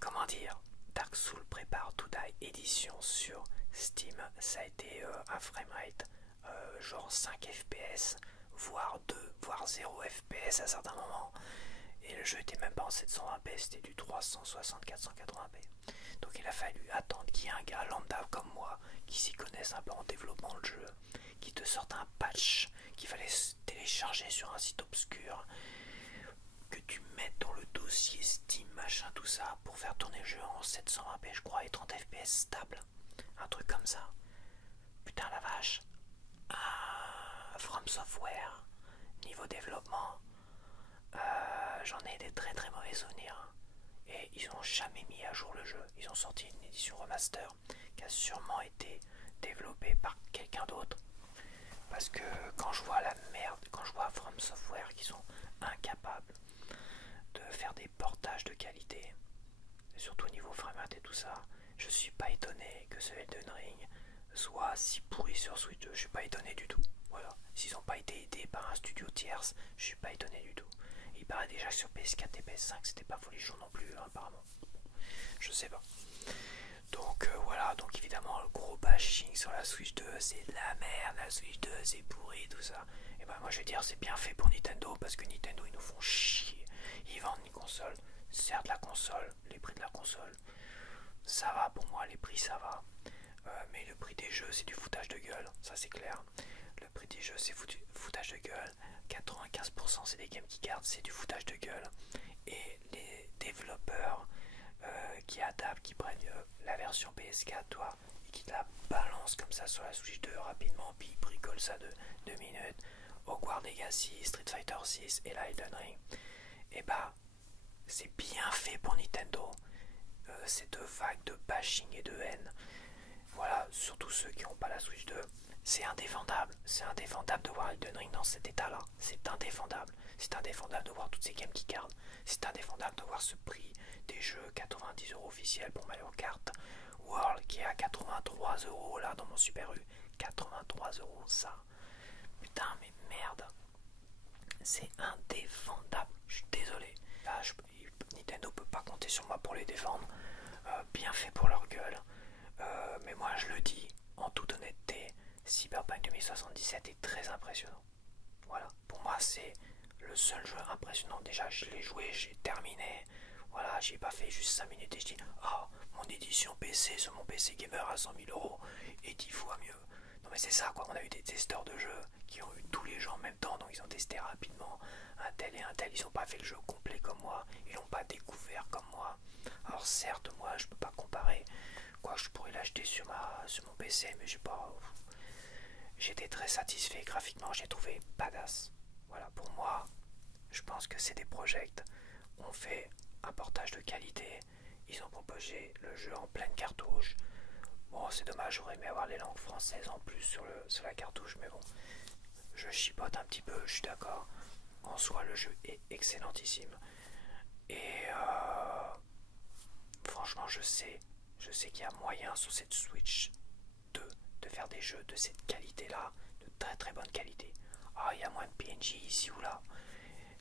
comment dire, Dark Souls prépare to Die édition sur Steam, ça a été un framerate genre 5 fps, voire 2, voire 0 fps à certains moments. Et le jeu était même pas en 720p, c'était du 360-480p. Donc il a fallu attendre qu'il y ait un gars lambda comme moi, qui s'y connaisse un peu en développement de jeu, qui te sorte un patch qu'il fallait télécharger sur un site obscur, que tu mettes dans le dossier Steam, machin, tout ça, pour faire tourner le jeu en 720p, je crois, et 30 fps stable. Un truc comme ça. Putain la vache. From Software, niveau développement, j'en ai des très très mauvais souvenirs. Et ils ont jamais mis à jour le jeu. Ils ont sorti une édition remaster qui a sûrement été développée par quelqu'un d'autre. Parce que quand je vois la merde, quand je vois From Software qui sont incapables de faire des portages de qualité, surtout au niveau framerate et tout ça, je suis pas étonné que ce Elden Ring soit si pourri sur Switch 2. Je suis pas étonné du tout. Voilà. S'ils n'ont pas été aidés par un studio tierce, je suis pas étonné du tout. Il paraît déjà que sur PS4 et PS5 c'était pas folichon non plus, hein, apparemment. Je sais pas. Donc voilà, donc évidemment le gros bashing sur la Switch 2, c'est de la merde, la Switch 2 c'est pourri, tout ça. Et ben moi je vais dire c'est bien fait pour Nintendo, parce que Nintendo ils nous font chier. Ils vendent une console, certes la console, les prix de la console, ça va pour moi, les prix ça va. Mais le prix des jeux c'est du foutage de gueule, ça c'est clair. Le prix des jeux c'est foutage de gueule, 95% c'est des Game Key Cards, c'est du foutage de gueule. Et les développeurs qui adaptent, qui prennent la version PS4, toi, et qui te la balancent comme ça sur la Switch 2 rapidement, puis ils bricolent ça de 2 minutes. Hogwarts Legacy, Street Fighter 6 et la Elden Ring. Et bah, c'est bien fait pour Nintendo. Cette vague de bashing et de haine. Voilà, surtout ceux qui n'ont pas la Switch 2. C'est indéfendable de voir Elden Ring dans cet état-là. C'est indéfendable. C'est indéfendable de voir toutes ces Game Key Cards. C'est indéfendable de voir ce prix des jeux 90 € officiels pour Mario Kart World qui est à 83 € là dans mon Super U. 83 €, ça. Putain, mais merde. C'est indéfendable. Je suis désolé. Là, Nintendo peut pas compter sur moi pour les défendre. Bien fait pour leur gueule. Mais moi, je le dis en toute honnêteté, Cyberpunk 2077 est très impressionnant. Voilà, pour moi c'est le seul jeu impressionnant. Déjà je l'ai joué, j'ai terminé. Voilà, j'ai pas fait juste 5 minutes et je dis oh, mon édition PC sur mon PC gamer à 100 000 € est 10 fois mieux. Non mais c'est ça quoi, on a eu des testeurs de jeux qui ont eu tous les jeux en même temps, donc ils ont testé rapidement un tel et un tel. Ils ont pas fait le jeu complet comme moi, ils l'ont pas découvert comme moi. Alors certes moi je peux pas comparer. Quoi, je pourrais l'acheter sur mon PC, mais j'ai pas. J'étais très satisfait graphiquement, j'ai trouvé badass. Voilà, pour moi, je pense que c'est des projects ont fait un portage de qualité. Ils ont proposé le jeu en pleine cartouche. Bon, c'est dommage, j'aurais aimé avoir les langues françaises en plus sur la cartouche, mais bon, je chipote un petit peu, je suis d'accord. En soi, le jeu est excellentissime. Et franchement, je sais qu'il y a moyen sur cette Switch 2 de faire des jeux de cette qualité-là, de très très bonne qualité. Ah, il y a moins de PNJ ici ou là.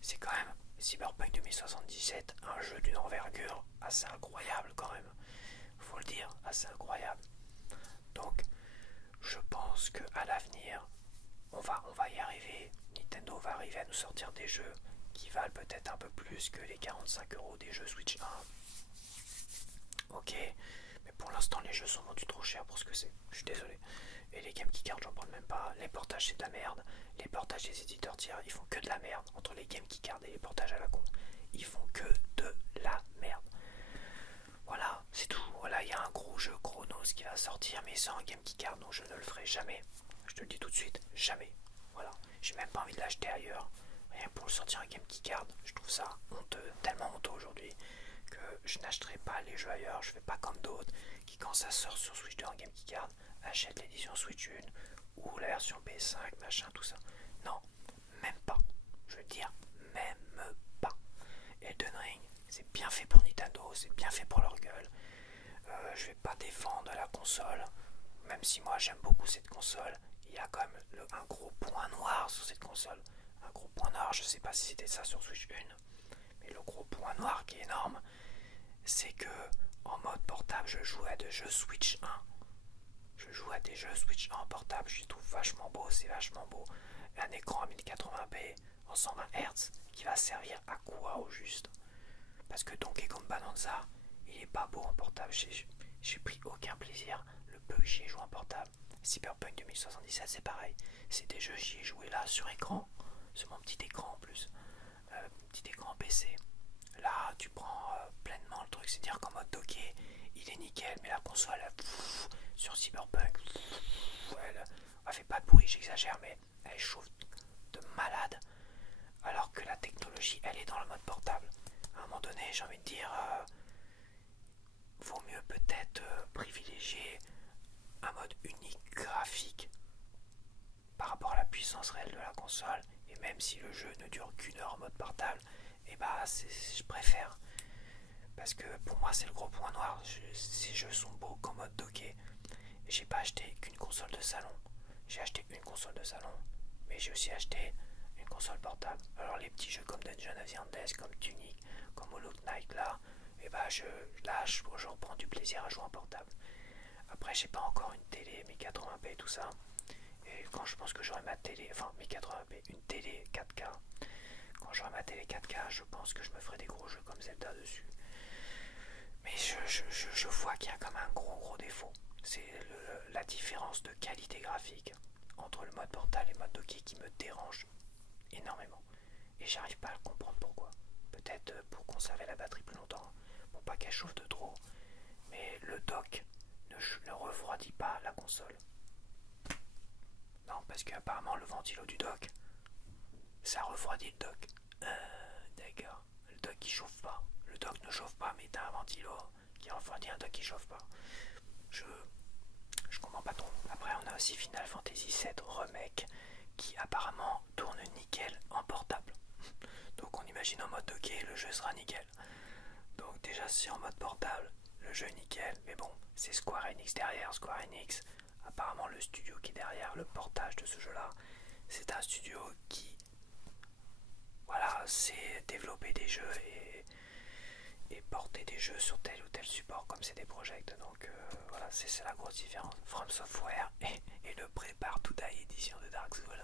C'est quand même Cyberpunk 2077, un jeu d'une envergure assez incroyable quand même. Faut le dire, assez incroyable. Donc, je pense qu'à l'avenir, on va y arriver. Nintendo va arriver à nous sortir des jeux qui valent peut-être un peu plus que les 45 € des jeux Switch 1. Ok, mais pour l'instant, les jeux sont vendus trop cher pour ce que c'est. Je suis désolé. Et les Game Keycards, j'en parle même pas. Les portages, c'est de la merde. Les portages des éditeurs tiers, ils font que de la merde. Entre les Game Keycards et les portages à la con, ils font que de la merde. Voilà, c'est tout. Voilà, il y a un gros jeu Chronos qui va sortir, mais sans un Game Keycard, donc je ne le ferai jamais. Je te le dis tout de suite, jamais. Voilà, j'ai même pas envie de l'acheter ailleurs. Rien pour le sortir un Game Keycard, je trouve ça honteux, tellement honteux aujourd'hui que je n'achèterai pas les jeux ailleurs. Je fais pas comme d'autres qui, quand ça sort sur Switch 2 en Game Keycard, achètent l'édition Switch 1 ou la version PS5, machin, tout ça. Non, même pas. Je veux dire, même pas. Elden Ring, c'est bien fait pour Nintendo, c'est bien fait pour leur gueule. Je vais pas défendre la console, même si moi j'aime beaucoup cette console. Il y a quand même un gros point noir sur cette console. Un gros point noir, je sais pas si c'était ça sur Switch 1, mais le gros point noir qui est énorme, c'est que en mode portable, je joue à des jeux Switch 1. Je joue à des jeux Switch 1 en portable, je les trouve vachement beau, c'est vachement beau. Un écran à 1080p en 120 Hz qui va servir à quoi au juste? Parce que Donkey Kong Bonanza, il est pas beau en portable. J'ai pris aucun plaisir le peu que j'y ai joué en portable. Cyberpunk 2077, c'est pareil. C'est des jeux, j'y ai joué là sur écran, sur mon petit écran en plus. Petit écran PC. Là, tu prends pleinement le truc, c'est-à-dire qu'en mode docké, il est nickel, mais la console, sur Cyberpunk, elle fait pas de bruit, j'exagère, mais elle chauffe de malade. Alors que la technologie, elle est dans le mode portable. À un moment donné, j'ai envie de dire, vaut mieux peut-être privilégier un mode unique graphique par rapport à la puissance réelle de la console. Et même si le jeu ne dure qu'une heure en mode portable, et bah je préfère. Parce que pour moi c'est le gros point noir. Ces jeux sont beaux qu'en mode docké. J'ai pas acheté qu'une console de salon. J'ai acheté une console de salon, mais j'ai aussi acheté une console portable. Alors les petits jeux comme Dungeon of the Endless, comme Tunic, comme Hollow Knight là, et bah je reprends du plaisir à jouer en portable. Après j'ai pas encore une télé 1080p et tout ça. Et quand je pense que j'aurai ma télé, enfin 1080p, une télé 4K, quand j'aurai ma télé 4K, je pense que je me ferai des gros jeux comme Zelda dessus. Mais je vois qu'il y a comme un gros défaut. C'est la différence de qualité graphique entre le mode portable et le mode docké qui me dérange énormément. Et j'arrive pas à comprendre pourquoi. Peut-être pour conserver la batterie plus longtemps, pour pas qu'elle chauffe de trop. Mais le dock ne refroidit pas la console. Non, parce qu'apparemment le ventilo du dock, ça refroidit le dock. D'accord. Le dock il chauffe pas. Le dock ne chauffe pas, mais t'as un ventilo qui refroidit un dock qui chauffe pas. Je comprends pas trop. Après, on a aussi Final Fantasy VII Remake qui apparemment tourne nickel en portable. Donc on imagine en mode docké, le jeu sera nickel. Donc déjà si en mode portable, le jeu est nickel, mais bon, c'est Square Enix derrière. Square Enix, apparemment le studio qui est derrière le portage de ce jeu-là, c'est un studio qui, voilà, sait développer des jeux et porter des jeux sur tel ou tel support comme c'est des projets. Donc voilà, c'est la grosse différence. From Software et le prépare to Die édition de Dark Souls.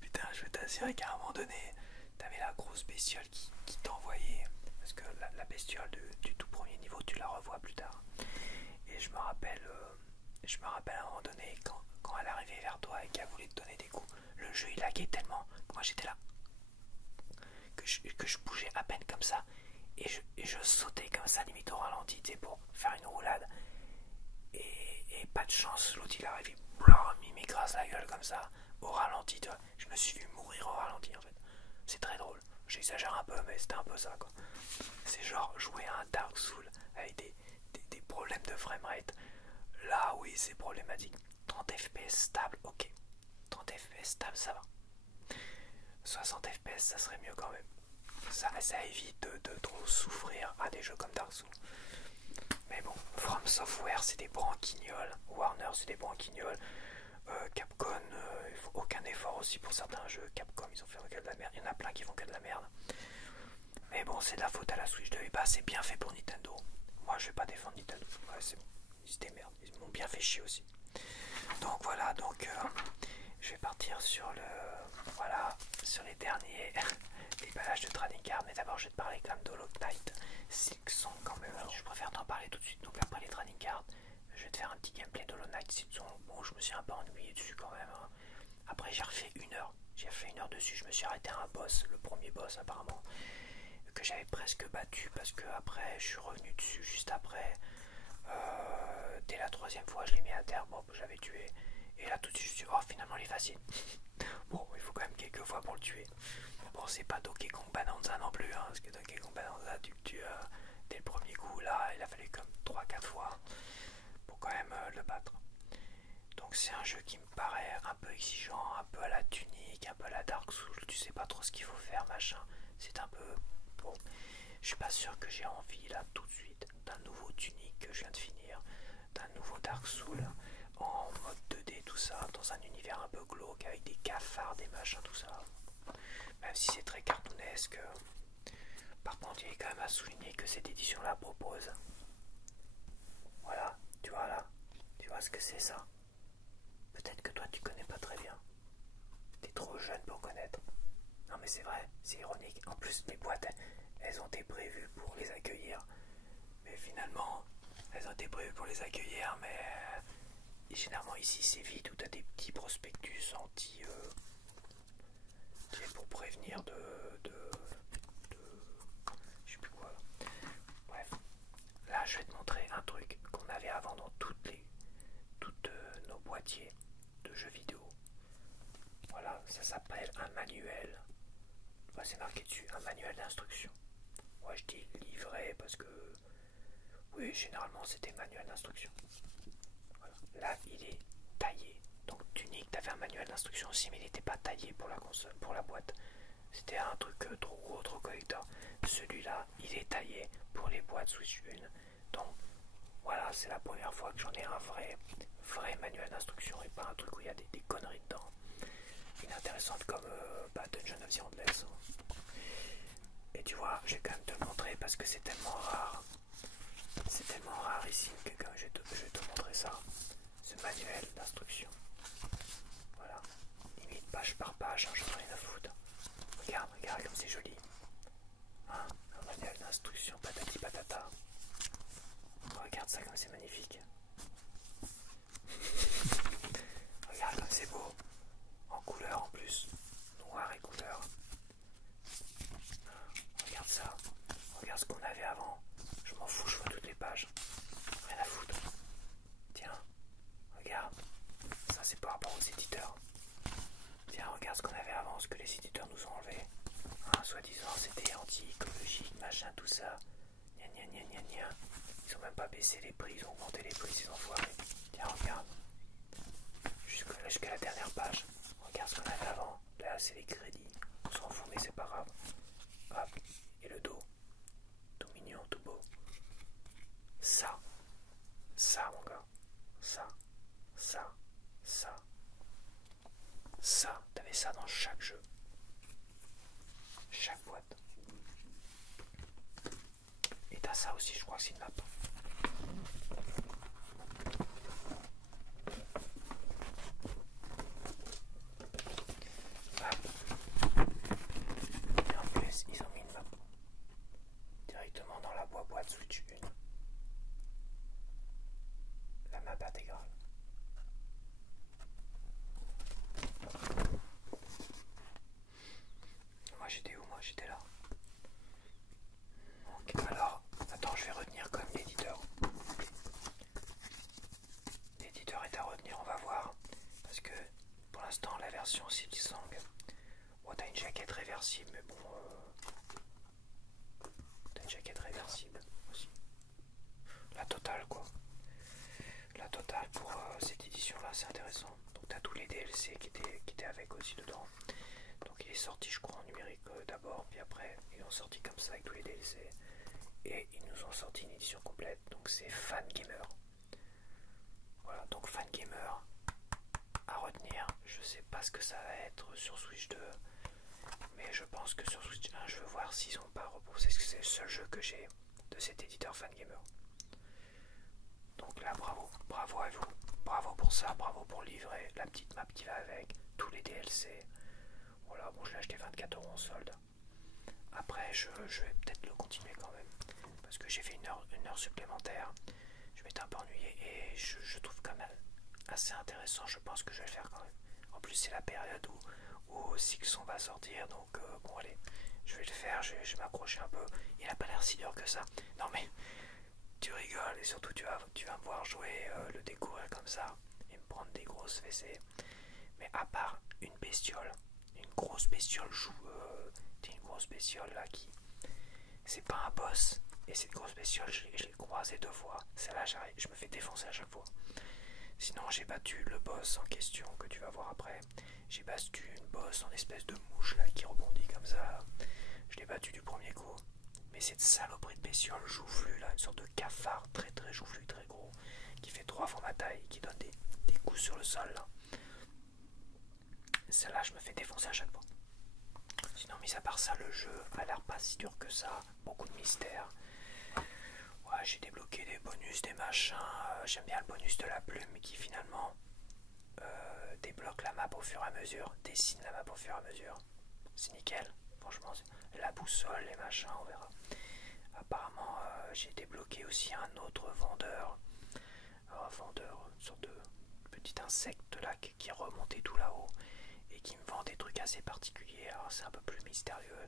Putain, je vais t'assurer qu'à un moment donné, t'avais la grosse bestiole qui t'envoyait. Parce que la bestiole du tout premier niveau, tu la revois plus tard. Et je me rappelle à un moment donné, quand elle arrivait vers toi et qu'elle voulait te donner des coups, le jeu il laguait tellement que moi j'étais là. Que je bougeais à peine comme ça. Et je sautais comme ça, limite au ralenti, pour faire une roulade. Et Et pas de chance, l'autre il arrive, il m'écrase la gueule comme ça, au ralenti, tu vois. Je me suis vu mourir au ralenti en fait. C'est très drôle. J'exagère un peu, mais c'était un peu ça quoi. C'est genre jouer à un Dark Souls avec des problèmes de framerate. Là, oui, c'est problématique. 30 FPS stable, ok. 30 FPS stable, ça va. 60 FPS, ça serait mieux quand même. Ça évite de trop souffrir à des jeux comme Dark Souls. Mais bon, From Software, c'est des branquignoles. Warner, c'est des branquignoles. Capcom, il faut aucun effort aussi pour certains jeux. Capcom, ils ont fait que de la merde. Il y en a plein qui font que de la merde. Mais bon, c'est de la faute à la Switch 2. Et bah, c'est bien fait pour Nintendo. Moi, je vais pas défendre Nintendo. Ouais, c'est bon. Ils se démerdent. Ils m'ont bien fait chier aussi. Donc voilà, je vais partir sur voilà, sur les derniers déballages de trading card. Mais d'abord, je vais te parler quand même d'Hollow Knight Silksong quand même. Alors, je préfère t'en parler tout de suite. Donc après les trading cards, je vais te faire un petit gameplay d'Hollow Knight Silksong. Bon, je me suis un peu ennuyé dessus quand même. Hein. Après, j'ai refait 1 heure. J'ai fait 1 heure dessus. Je me suis arrêté à un boss, le premier boss apparemment, que j'avais presque battu parce que après, je suis revenu dessus juste après. Dès la 3e fois, je l'ai mis à terre. Bon, j'avais tué. Et là, tout de suite, je me suis dit, oh, finalement, il est facile. Bon, il faut quand même quelques fois pour le tuer. Bon, c'est pas Donkey Kong Bonanza non plus, hein, parce que Donkey Kong Bonanza, tu le tues dès le premier coup. Là, il a fallu comme 3-4 fois pour quand même le battre. Donc, c'est un jeu qui me paraît un peu exigeant, un peu à la Tunic, un peu à la Dark Souls. Tu sais pas trop ce qu'il faut faire, machin. C'est un peu. Bon, je suis pas sûr que j'ai envie là tout de suite d'un nouveau Tunic que je viens de finir, d'un nouveau Dark Souls en mode 2D, tout ça, dans un univers un peu glauque avec des cafards, des machins, tout ça. Même si c'est très cartoonesque. Par contre, il est quand même à souligner que cette édition-là propose. Voilà, tu vois là, tu vois ce que c'est ça. Peut-être que toi tu connais pas très bien. T'es trop jeune pour connaître. Non mais c'est vrai, c'est ironique. En plus, les boîtes, elles ont été prévues pour les accueillir. Mais finalement, elles ont été prévues pour les accueillir, mais généralement ici c'est vide où t'as des petits prospectus anti pour prévenir de je sais plus quoi. Bref, là je vais te montrer un truc qu'on avait avant dans toutes nos boîtiers de jeux vidéo. Voilà, ça s'appelle un manuel. Bah, c'est marqué dessus, un manuel d'instruction. Moi je dis livret parce que oui, généralement c'était manuel d'instruction. Voilà. Là il est taillé. Donc Tunic, t'avais un manuel d'instruction aussi, mais il n'était pas taillé pour la console, pour la boîte. C'était un truc trop gros, trop collector. Celui-là, il est taillé pour les boîtes Switch 1. Donc voilà, c'est la première fois que j'en ai un vrai manuel d'instruction et pas un truc où il y a des conneries dedans. Inintéressante comme Dungeon of the Endless. Et tu vois, je vais quand même te le montrer parce que c'est tellement rare. C'est tellement rarissime que quand je vais te montrer ça. Ce manuel d'instruction. Voilà. Limite page par page, hein, j'en ai rien à foutre. Regarde, regarde comme c'est joli. Hein, un manuel d'instruction patati patata. Regarde ça comme c'est magnifique. Regarde comme c'est beau. En couleur en plus. Noir et couleur. Regarde ça. Regarde ce qu'on avait avant. Je m'en fous, je vois toutes les pages. Rien à foutre. Tiens, regarde. Ça c'est par rapport aux éditeurs. Tiens, regarde ce qu'on avait avant, ce que les éditeurs nous ont enlevé. Hein, soi-disant c'était anti-écologique, machin, tout ça. Gna gna gna gna gna. Ils ont même pas baissé les prix, ils ont augmenté les prix, ces enfoirés. Tiens, regarde. Jusqu'à la dernière page. Regarde ce qu'on avait avant. Là, c'est les crédits. On s'en fout, mais c'est pas grave. Hop. Et le dos. Tout mignon, tout beau. Ça, mon gars. Ça. T'avais ça dans chaque jeu. Chaque boîte. Et t'as ça aussi, je crois que c'est une map. Et en plus, ils ont mis une map directement dans la boîte Switch 1. La map intégrale. Moi j'étais où? Moi j'étais là. Donc, alors, attends, je vais retenir comme l'éditeur. jaquette réversible aussi. La totale quoi. La totale pour cette édition là, c'est intéressant. Donc tu as tous les DLC qui étaient avec aussi dedans. Donc il est sorti je crois en numérique d'abord, puis après ils l'ont sorti comme ça avec tous les DLC. Et ils nous ont sorti une édition complète, donc c'est Fangamer. Voilà, donc Fangamer à retenir. Je sais pas ce que ça va être sur Switch 2, mais je pense que sur Switch 1, je veux voir s'ils ont pas repoussé, parce que c'est le seul jeu que j'ai de cet éditeur Fangamer. Donc là, bravo, bravo à vous, bravo pour ça, bravo pour livrer la petite map qui va avec, tous les DLC. Voilà, bon, je l'ai acheté 24 € en solde. Après, je vais peut-être le continuer quand même, parce que j'ai fait une heure supplémentaire. Je m'étais un peu ennuyé et je trouve quand même assez intéressant. Je pense que je vais le faire quand même. En plus, c'est la période où Silksong va sortir, donc bon, allez, je vais le faire. Je vais m'accrocher un peu. Il n'a pas l'air si dur que ça. Non, mais tu rigoles et surtout, tu vas me voir jouer, le découvrir comme ça et me prendre des grosses fessées. Mais à part une bestiole, une grosse bestiole une grosse bestiole là qui. C'est pas un boss. Et cette grosse bestiole, je l'ai croisée 2 fois. Celle-là, je me fais défoncer à chaque fois. Sinon, j'ai battu le boss en question que tu vas voir après. J'ai battu une boss en espèce de mouche là qui rebondit comme ça. Je l'ai battu du premier coup. Mais cette saloperie de bestiole joufflue là, une sorte de cafard très très joufflu, très gros, qui fait 3 fois ma taille, qui donne des coups sur le sol là. Celle-là, je me fais défoncer à chaque fois. Sinon, mis à part ça, le jeu a l'air pas si dur que ça. Beaucoup de mystères. Ouais, j'ai débloqué des bonus, des machins. J'aime bien le bonus de la plume qui finalement débloque la map au fur et à mesure, dessine la map au fur et à mesure. C'est nickel. Franchement, la boussole, les machins, on verra. Apparemment, j'ai débloqué aussi un autre vendeur. Une sorte de petit insecte là qui est remonté tout là-haut et qui me vend des trucs assez particuliers. Alors c'est un peu plus mystérieux.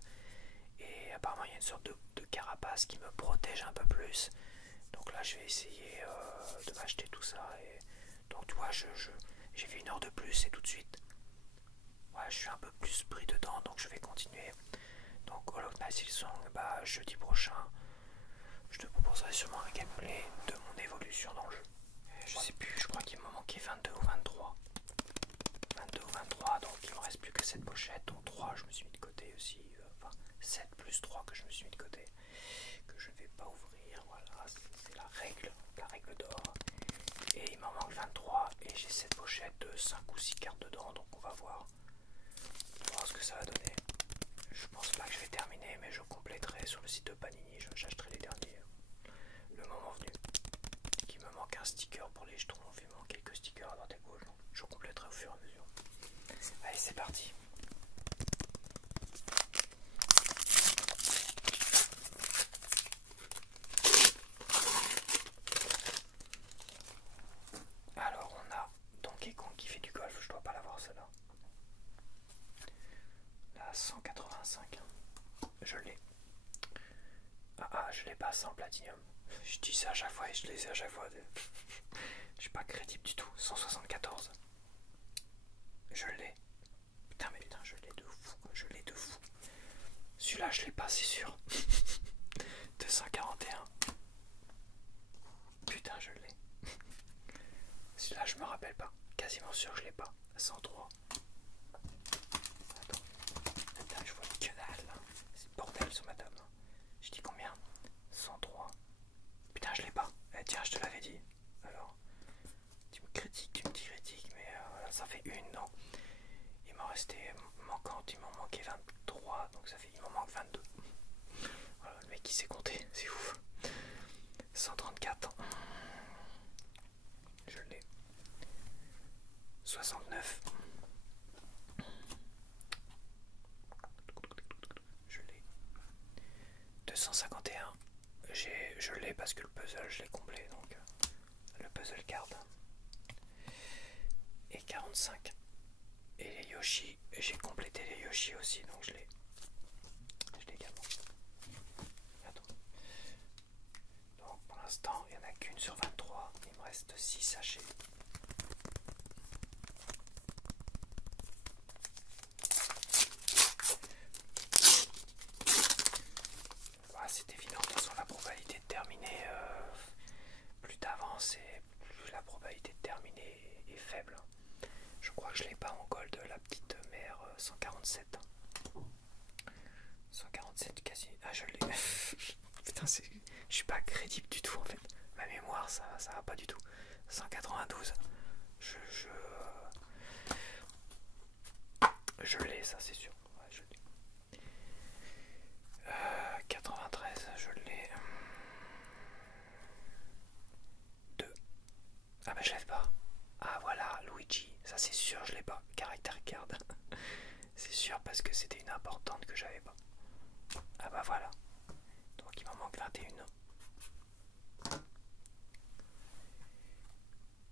Et apparemment il y a une sorte de carapace qui me protège un peu plus. Donc là je vais essayer de m'acheter tout ça. Et donc tu vois, j'ai fait 1 heure de plus et tout de suite, ouais, je suis un peu plus pris dedans, donc je vais continuer. Donc Hollow Knight Silksong, jeudi prochain, je te proposerai sûrement un gameplay de mon évolution dans le jeu. Je sais plus, je crois qu'il me manquait 22 ou 23. 22 ou 23, donc il me reste plus que cette pochette, dont 3 je me suis mis de côté aussi. Enfin 7 plus 3 que je me suis mis de côté, que je ne vais pas ouvrir. Voilà, c'est la règle d'or. Et il m'en manque 23 et j'ai cette pochette de 5 ou 6 cartes dedans, donc on va voir ce que ça va donner. Je pense pas que je vais terminer, mais je compléterai sur le site de Panini, j'achèterai les derniers le moment venu. Il me manque un sticker pour les jetons, il me manque quelques stickers à droite et à gauche, donc je compléterai au fur et à mesure. Allez, c'est parti. Alors on a Donkey Kong qui fait du golf, je dois pas l'avoir celle-là. La 185, je l'ai. Je l'ai pas sans platinum. Je dis ça à chaque fois et je les ai à chaque fois. Je suis pas crédible du tout. 174. Je l'ai. Putain, mais putain, je l'ai de fou. Je l'ai de fou. Celui-là, je l'ai pas, c'est sûr. 241. Putain, je l'ai. Celui-là, je me rappelle pas. Quasiment sûr que je l'ai pas. 103. Attends. Putain, je vois que dalle là. C'est le bordel sur ma table. Je dis combien? 103. Putain, je l'ai pas. Tiens, je te l'avais dit. Alors, tu me critiques, mais voilà, ça fait une, non. Il m'en restait manquante, il m'en manquait 23, donc ça fait, il m'en manque 22. Voilà, le mec qui sait compter, c'est ouf. 134. Je l'ai. 69. Je l'ai. 251. Je l'ai parce que le puzzle je l'ai comblé, donc le puzzle card. Et 45. Et les Yoshi, j'ai complété les Yoshi aussi, donc je l'ai également. Attends. Donc pour l'instant il n'y en a qu'une sur 23, il me reste 6 sachets. Ouais, c'est évident, de toute 147. 147 quasi. Ah, je l'ai. Putain, je suis pas crédible du tout en fait. Ma mémoire, ça va pas du tout. 192. Je l'ai, ça c'est sûr. Ouais, je l'ai. 93, je l'ai. 2. Ah bah je l'ai pas. Ah voilà, Luigi, ça c'est sûr, je l'ai pas. Caractère card. C'est sûr parce que c'était une importante que j'avais pas. Ah bah voilà. Donc il m'en manque 21.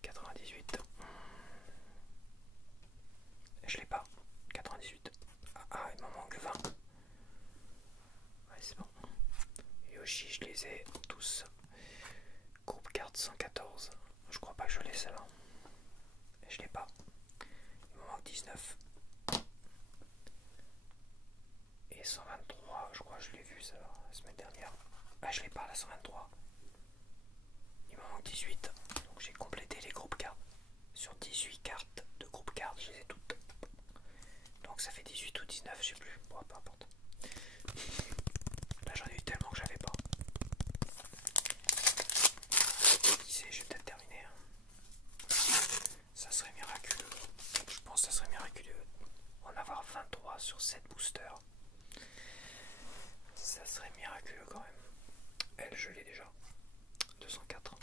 98. Je l'ai pas. 98. Ah, il m'en manque 20. Ouais, c'est bon. Yoshi, je les ai tous. Groupe carte 114. Je crois pas que je l'ai celle-là. Je l'ai pas. Il m'en manque 19. Et 123, je crois que je l'ai vu ça la semaine dernière. Ah, je l'ai pas la 123. Il m'en manque 18. Donc j'ai complété les groupes cartes. Sur 18 cartes de groupe cartes, je les ai toutes. Donc ça fait 18 ou 19, je sais plus. Bon, peu importe. Là j'en ai eu tellement que j'avais pas. Qui sait, je vais peut-être terminer. Ça serait miraculeux. Je pense que ça serait miraculeux. En avoir 23 sur 7 boosters. Ça serait miraculeux quand même. Elle, je l'ai déjà. 204.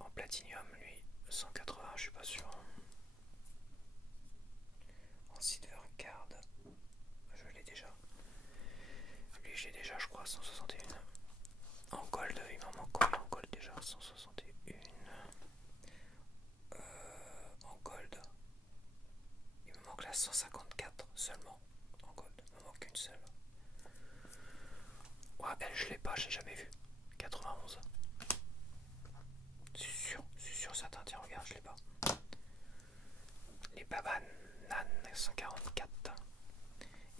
En platinium, lui, 180, je suis pas sûr. En silver card, je l'ai déjà. Lui, j'ai déjà, je crois, 161. En gold, il m'en manque combien en gold déjà? 161. En gold, il me manque la 154 seulement. En gold, il me manque qu'une seule. Ouais, elle, je l'ai pas, j'ai jamais vu. 91. C'est sûr, certain. Tiens, regarde, je l'ai pas. Les Babanan 144.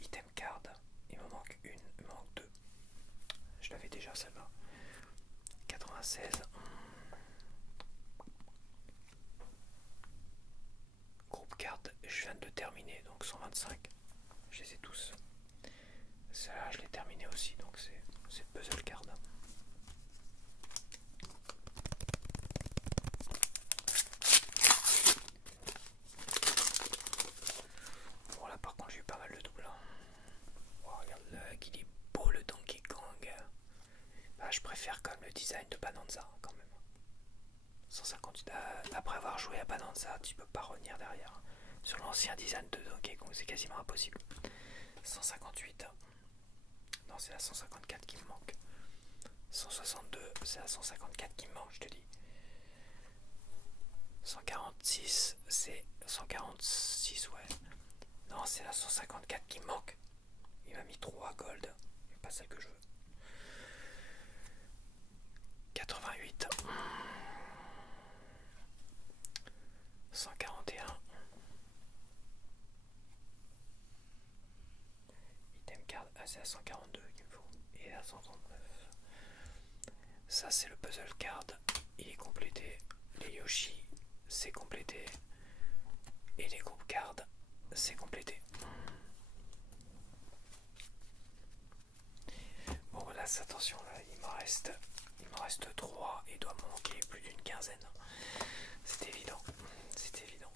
Item card. Il me manque une, il me manque 2. Je l'avais déjà celle-là. 96. Groupe card, je viens de le terminer, donc 125. Je les ai tous. Celle-là, je l'ai terminé aussi, donc c'est puzzle card. Bon, là par contre, j'ai eu pas mal de doubles. Oh, regarde là, qu'il est beau le Donkey Kong. Bah, je préfère comme le design de Bonanza quand même. 158. Après avoir joué à Bonanza, tu peux pas revenir derrière. Sur l'ancien design de Donkey Kong, c'est quasiment impossible. 158. Non, c'est la 154 qui me manque. 162, c'est la 154 qui me manque, je te dis. 146, c'est 146, ouais. Non, c'est la 154 qui me manque. Il m'a mis 3 gold. C'est pas celle que je veux. 88. 141. Item card, c'est à 142 qu'il me faut. Et à 139. Ça c'est le puzzle card. Il est complété. Les Yoshi, c'est complété. Et les group cards, c'est complété. Bon là, attention, là, il m'en reste 3. Il doit me manquer plus d'une quinzaine. C'est évident. C'est évident.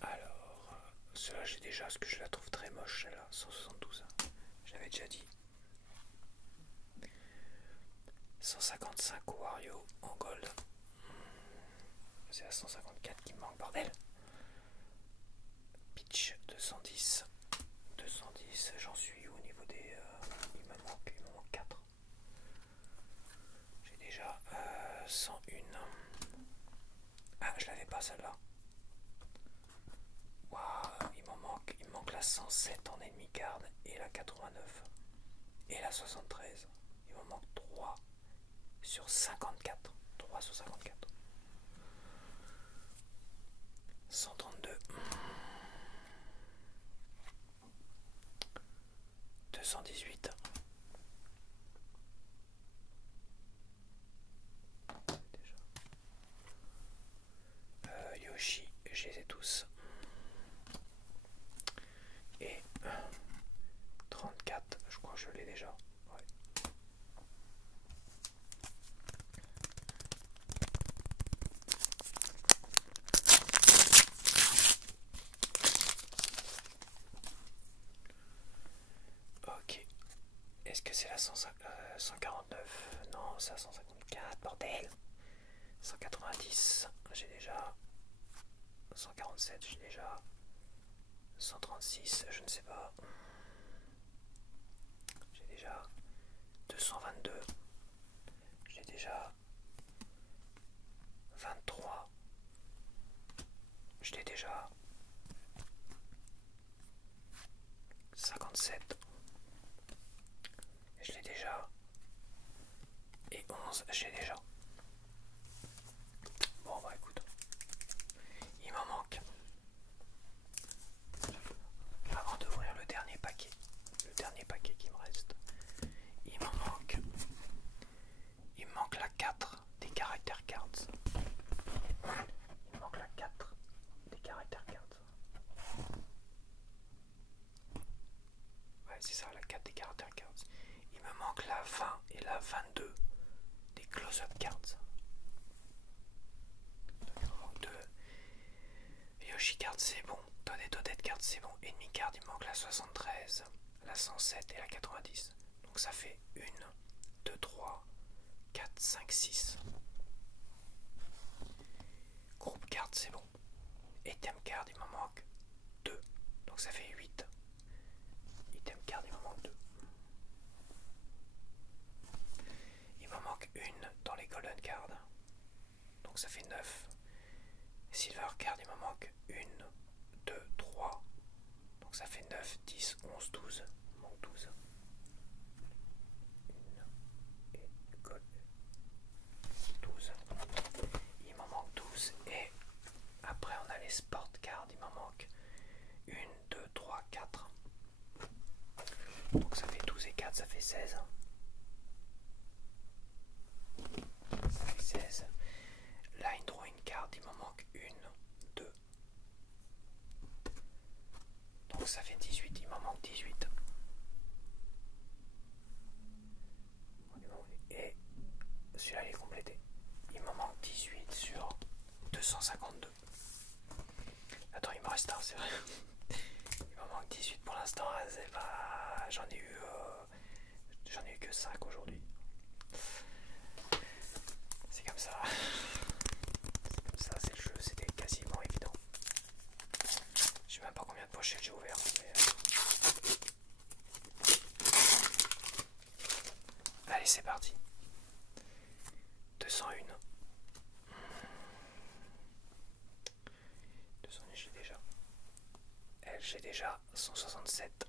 Alors, cela j'ai déjà, parce que je la trouve très moche, celle-là, 172. Je l'avais déjà dit. 155 Wario en gold. C'est la 154 qui me manque, bordel. Peach 210. 210, j'en suis au niveau des... il me manque 4. J'ai déjà 101. Ah, je l'avais pas celle-là. Waouh, il me manque la 107 en ennemi card et la 89. Et la 73. Il me manque 3 sur 54. 3 sur 54. 132. 218. Yoshi, je les ai tous. Et 34, je crois que je l'ai déjà. Ouais. Ok. Est-ce que c'est la 149? Non, c'est la 154, bordel. 190, j'ai déjà. 147, j'ai déjà. 136, je ne sais pas. J'ai déjà 222. J'ai déjà 23. Je l'ai déjà 57. Je l'ai déjà. Et 11, je l'ai déjà. Bon bah écoute. Il m'en manque. Avant d'ouvrir le dernier paquet. Le dernier paquet qui me reste. Il m'en manque. Il me manque la 4 des caractères cards. Il me manque la 4 des caractères cards. Ouais, c'est ça, la 4 des caractères cards. Il me manque la 20 et la 22 des close-up cards. Donc, il me manque 2. Yoshi card, c'est bon. Toadette card, c'est bon. Enemy card, il me manque la 73, la 107 et la 90. Donc ça fait 1, 2, 3, 4, 5, 6. Groupe card, c'est bon. Item card, il m'en manque 2. Donc ça fait 8. Item card, il m'en manque 2. Il m'en manque une dans les golden cards. Donc ça fait 9. Silver card, il m'en manque 1, 2, 3. Donc ça fait 9, 10, 11, 12. Il manque 12. 1 et gold. 12. Il m'en manque 12. Et après on a les sport cards. Il m'en manque 1, 2, 3, 4. Donc ça fait 12 et 4, ça fait 16. Ça fait 16. Line drawing card, il m'en manque 1, 2. Donc ça fait 18, il m'en manque 18. Et celui-là il est complété. Il m'en manque 18 sur 252. Attends, il me reste un, c'est vrai. Il m'en manque 18 pour l'instant. J'en ai eu que 5 aujourd'hui. C'est comme ça. C'est comme ça, c'est le jeu, c'était quasiment évident. Je sais même pas combien de pochettes j'ai ouvert. Mais... Allez, c'est parti. 201. 201, j'ai déjà. Elle, j'ai déjà 167.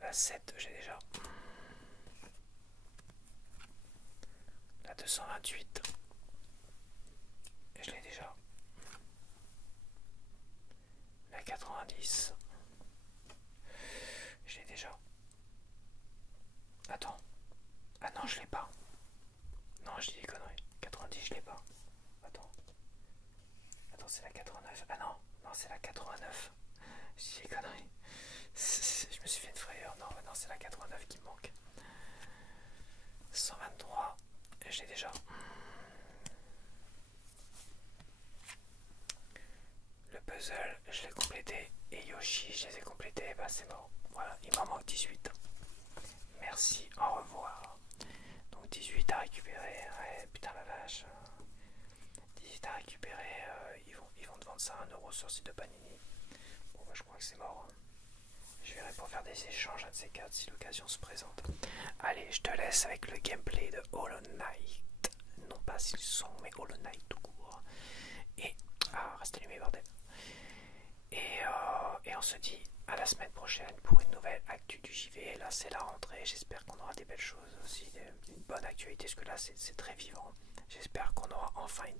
La 7, j'ai déjà. La 228. Et je l'ai déjà. La 90. Je l'ai déjà. Attends. Ah non, je l'ai pas. Non, je dis des conneries. 90, je l'ai pas. Attends. Attends, c'est la 89. Ah non, non, c'est la 89. Je dis des conneries. Je me suis fait une frayeur. Non, non, c'est la 89 qui me manque. 123. Et je l'ai déjà. Le puzzle, je l'ai complété. Et Yoshi, je les ai complétés. Bah, c'est mort. Voilà, il m'en manque 18. Merci, au revoir. Donc 18 à récupérer. Ouais, putain la vache. 18 à récupérer. Ils vont te vendre ça à 1€ sur le site de Panini. Bon, bah, je crois que c'est mort. Je verrai pour faire des échanges à de ces 4 si l'occasion se présente. Allez, je te laisse avec le gameplay de Hollow Knight. Non pas s'ils sont, mais Hollow Knight tout court. Et. Ah, reste allumé, bordel. Et on se dit à la semaine prochaine pour une nouvelle actu du JV. Là, c'est la rentrée. J'espère qu'on aura des belles choses aussi. Une bonne actualité, parce que là, c'est très vivant. J'espère qu'on aura enfin une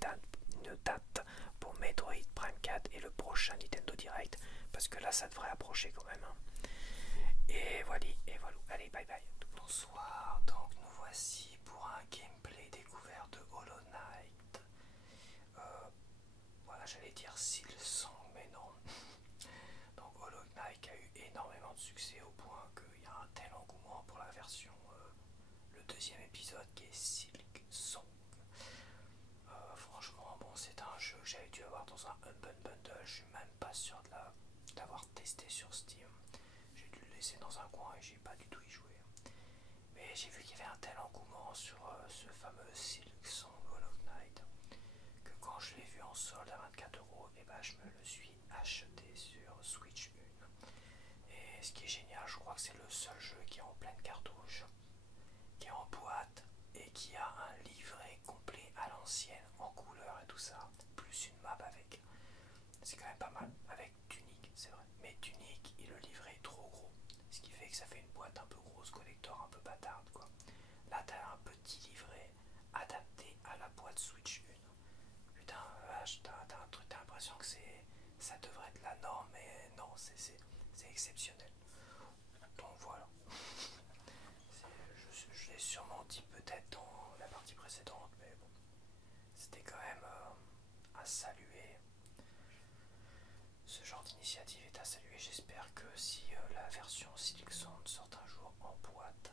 date pour Metroid Prime 4 et le prochain Nintendo Direct. parce que là ça devrait approcher quand même. Hein. Et voilà, allez bye bye. Bonsoir, donc nous voici pour un gameplay découvert de Hollow Knight. Voilà, j'allais dire Silksong, mais non. Donc Hollow Knight a eu énormément de succès au point qu'il y a un tel engouement pour la version, le deuxième épisode qui est Silksong. Franchement, bon, c'est un jeu que j'avais dû avoir dans un Humble Bundle, je suis même pas sûr de l'avoir testé sur Steam. J'ai dû le laisser dans un coin et j'ai pas du tout y joué. Mais j'ai vu qu'il y avait un tel engouement sur ce fameux Silksong Hollow Knight que quand je l'ai vu en solde à 24 €, et ben je me le suis acheté sur Switch 1. Et ce qui est génial, je crois que c'est le seul jeu qui est en pleine cartouche, qui est en boîte et qui a un livret complet à l'ancienne en couleur et tout ça, plus une map avec. C'est quand même pas mal, avec tunique, c'est vrai. Mais tunique et le livret est trop gros, ce qui fait que ça fait une boîte un peu grosse, collector un peu bâtarde quoi. Là t'as un petit livret adapté à la boîte Switch 1. Putain, vache, t'as un truc, t'as l'impression que ça devrait être la norme, mais non, c'est exceptionnel. Donc voilà. Je l'ai sûrement dit peut-être dans la partie précédente, mais bon, c'était quand même à saluer. Ce genre d'initiative est à saluer. J'espère que si la version Silksong sort un jour en boîte,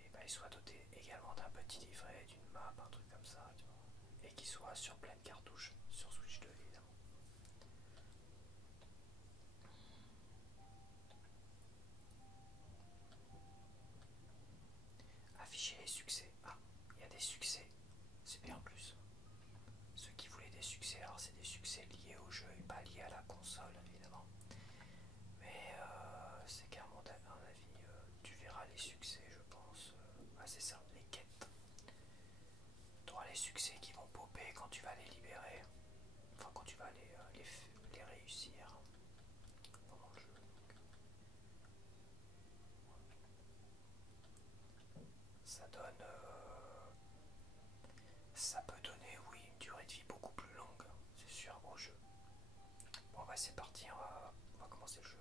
et ben il soit doté également d'un petit livret, d'une map, un truc comme ça, tu vois, et qu'il soit sur pleine cartouche, sur Switch 2 évidemment. Afficher les succès. Ah, il y a des succès. C'est bien en plus. Ceux qui voulaient des succès, alors c'est des succès liés au jeu et pas liés à la console évidemment. Mais c'est qu'à mon avis, tu verras les succès, je pense. Ah, c'est ça, les quêtes. Tu auras les succès qui vont popper quand tu vas les libérer. Enfin, quand tu vas les réussir pendant le jeu. Ça donne. Ça peut donner, oui, une durée de vie beaucoup plus longue, c'est sûr, au jeu. Bon, bah c'est parti, on va commencer le jeu.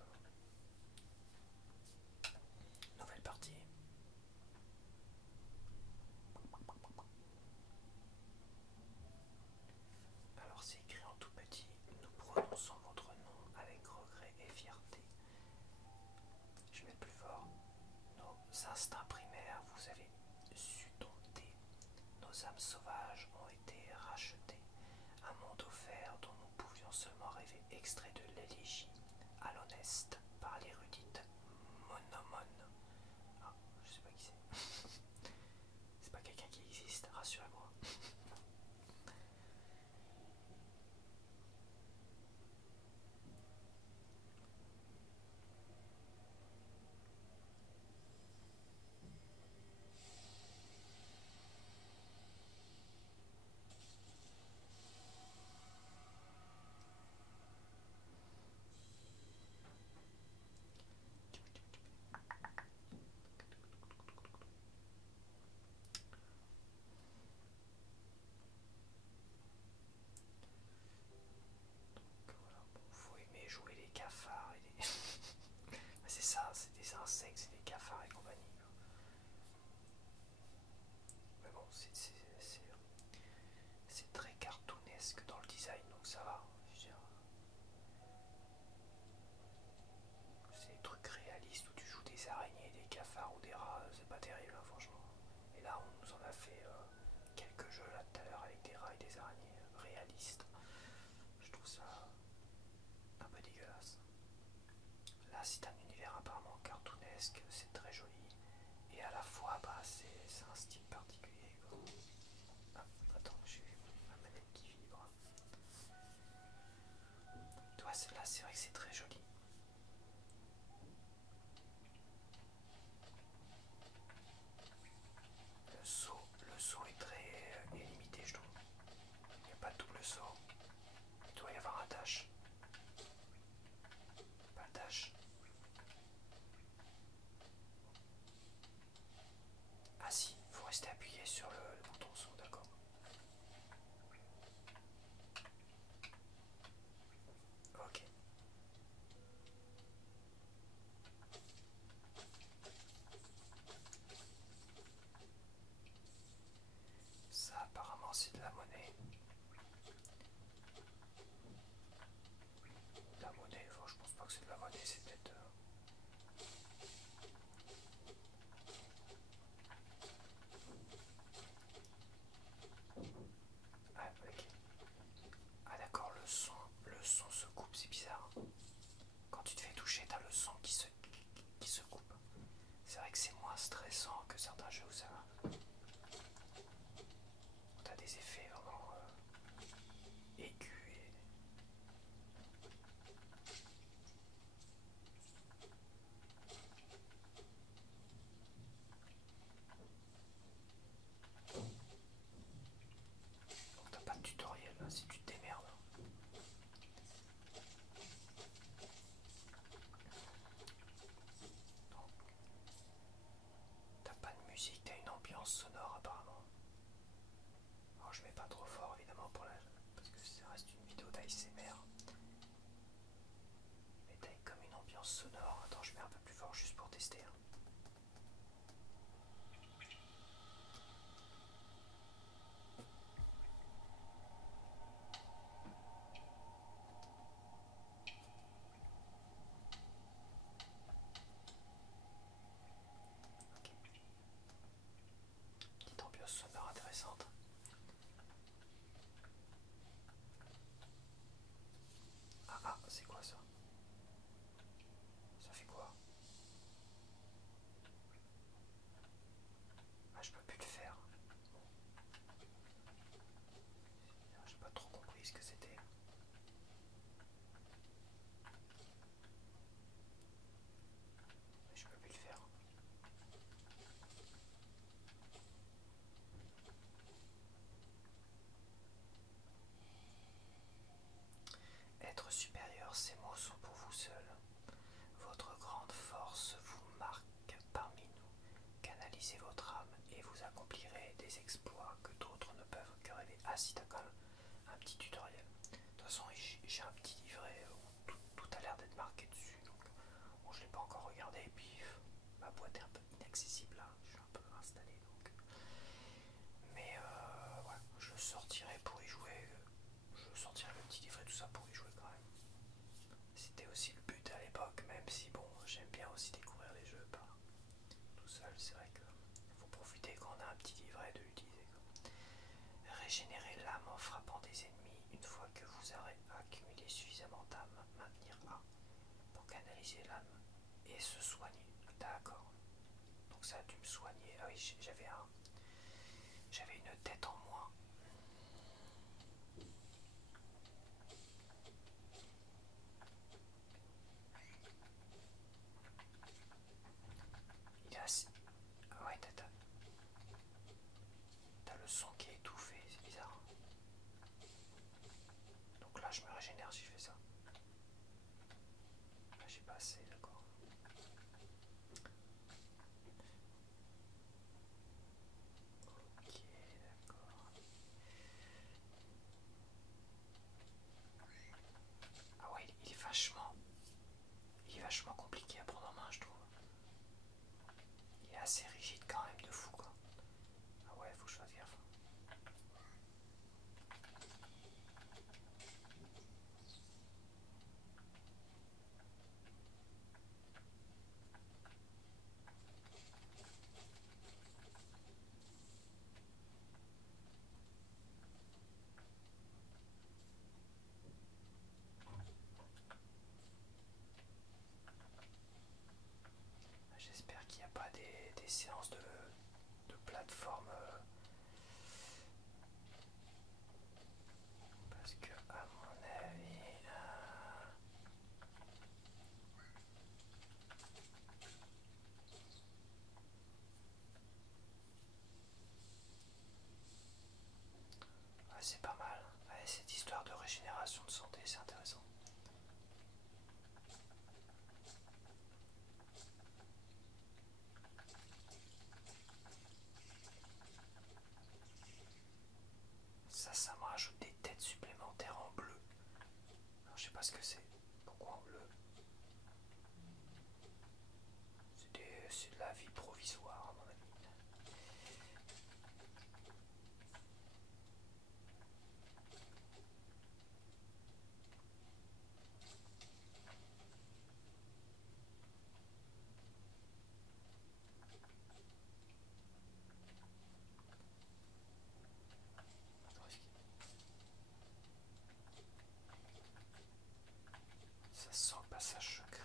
Nouvelle partie. Alors c'est écrit en tout petit. Nous prononçons votre nom avec regret et fierté. Je vais être plus fort. Nos instincts primaires, vous avez su dompter. Nos âmes sauvages ont été rachetées. Un monde offert dont nous pouvions seulement rêver. Extrait de l'élégie à l'honnête par l'érudite Monomone. Ah, je sais pas qui c'est. C'est pas quelqu'un qui existe, rassurez-moi. Voilà, bon, faut aimer jouer les cafards et les... c'est ça, c'est des insectes, c'est des cafards et compagnie. Mais bon, c'est très cartoonesque dans le design, donc ça va. Je veux dire, c'est des trucs réalistes où tu joues des araignées, des cafards ou des rats, c'est pas terrible, hein, franchement. Et là, on nous en a fait quelques jeux là tout à l'heure avec des rats et des araignées réalistes. Je trouve ça un peu dégueulasse. Là, c'est un univers apparemment cartoonesque, c'est très joli. Et à la fois, bah, c'est un style particulier, quoi. Ah, attends, j'ai ma manette qui vibre. Toi, là, c'est vrai que c'est très joli. Le saut est très limité, je trouve. Il n'y a pas de double saut. Il doit y avoir un dash. Pas de dash. intéressant que certains jeux où ça. T'as des effets vraiment aigus et. Donc t'as pas de tutoriel là, si tu te démerdes. Donc t'as pas de musique, t'as une ambiance sonore apparemment. Alors je mets pas trop fort évidemment pour la. Parce que ça reste une vidéo d'ASMR. Mais t'as comme une ambiance sonore. Attends, je mets un peu plus fort juste pour tester. Hein. Ok. Petite ambiance sonore intéressante. Ah, c'est quoi ça? Ça fait quoi? Ah, je peux plus le faire. J'ai pas trop compris ce que c'était. Mais je peux plus le faire. Être supérieur, ces mots sont pour vous seul. Votre grande force vous marque parmi nous. Canalisez votre âme et vous accomplirez des exploits que d'autres ne peuvent que rêver. Ah si, t'as quand même un petit tutoriel. De toute façon, j'ai un petit livret où tout a l'air d'être marqué dessus. Donc, bon, je l'ai pas encore regardé. Et puis, ma boîte est un peu inaccessible là. Je suis un peu installé. Donc. Mais ouais, je sortirai pour y jouer. Je sortirai le petit livret, tout ça pour y jouer quand même. C'était aussi le but à l'époque, même si bon, j'aime bien aussi découvrir les jeux par tout seul. C'est vrai qu'il faut profiter quand on a un petit livret de l'utiliser. Régénérer l'âme en frappant des ennemis. Une fois que vous aurez accumulé suffisamment d'âme, maintenir A pour canaliser l'âme et se soigner. D'accord. Donc ça a dû me soigner. Ah oui, j'avais une tête en moins. Il est assez. Ah ouais, t'as le son qui est étouffé, c'est bizarre. Donc là, je me régénère si je fais ça. Là, j'ai pas assez, d'accord. Ok, d'accord. Ah ouais, il est vachement compliqué à prendre en main, je trouve. Il est assez rigide quand même, de fou quoi. Ah ouais, faut que je fasse gaffe. J'espère qu'il n'y a pas des séances de plateforme. Parce que, à mon avis. Ouais, c'est pas mal. Ouais, cette histoire de régénération de santé, c'est intéressant. Ça me rajoute des têtes supplémentaires en bleu. Alors, je sais pas ce que c'est. Pourquoi en bleu? C'est de la vie provisoire, à mon avis. Ça sent le passage secret.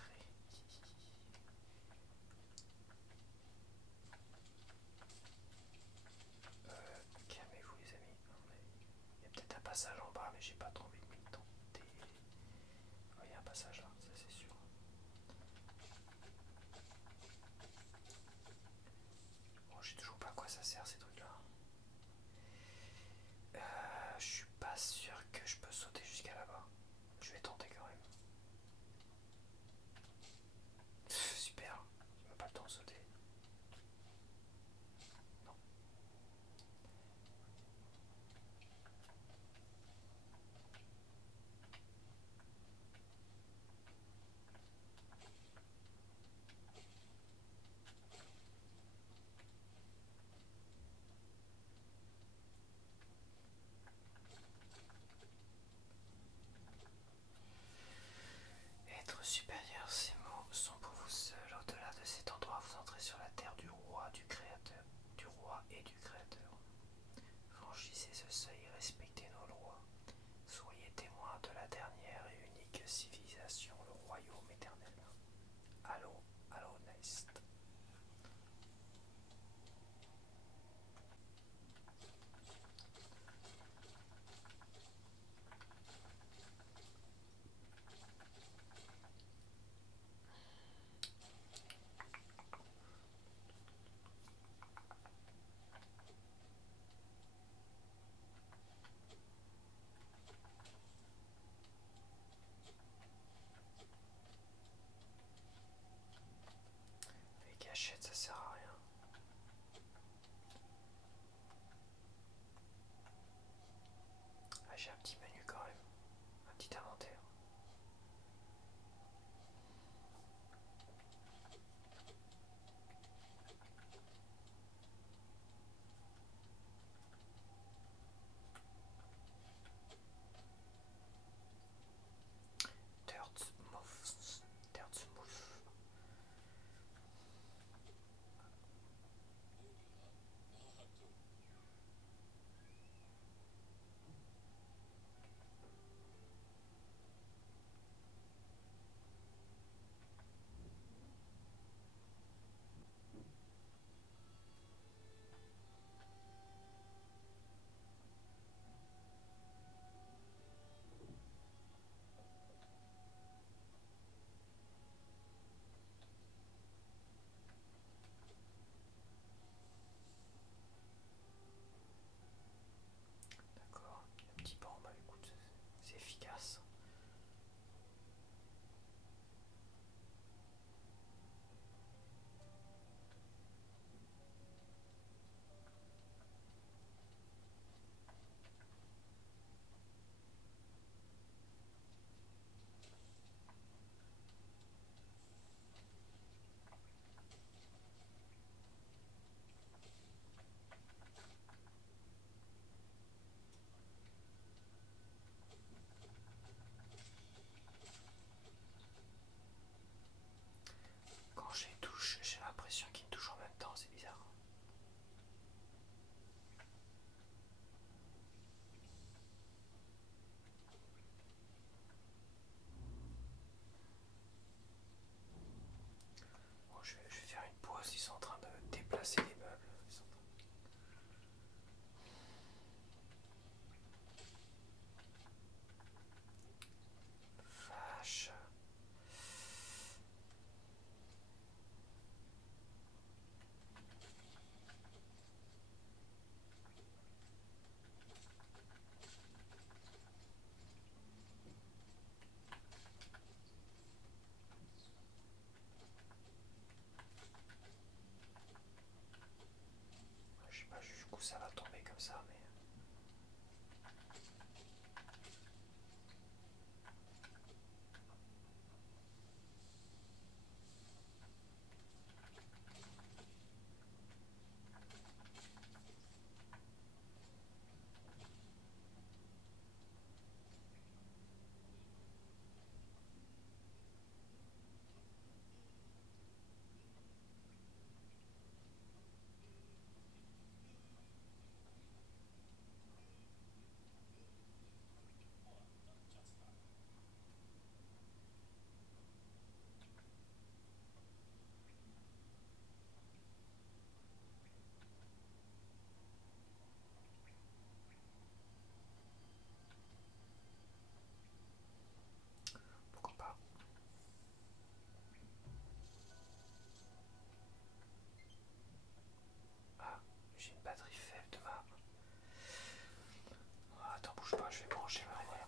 bouge pas, je vais brancher ma voilà.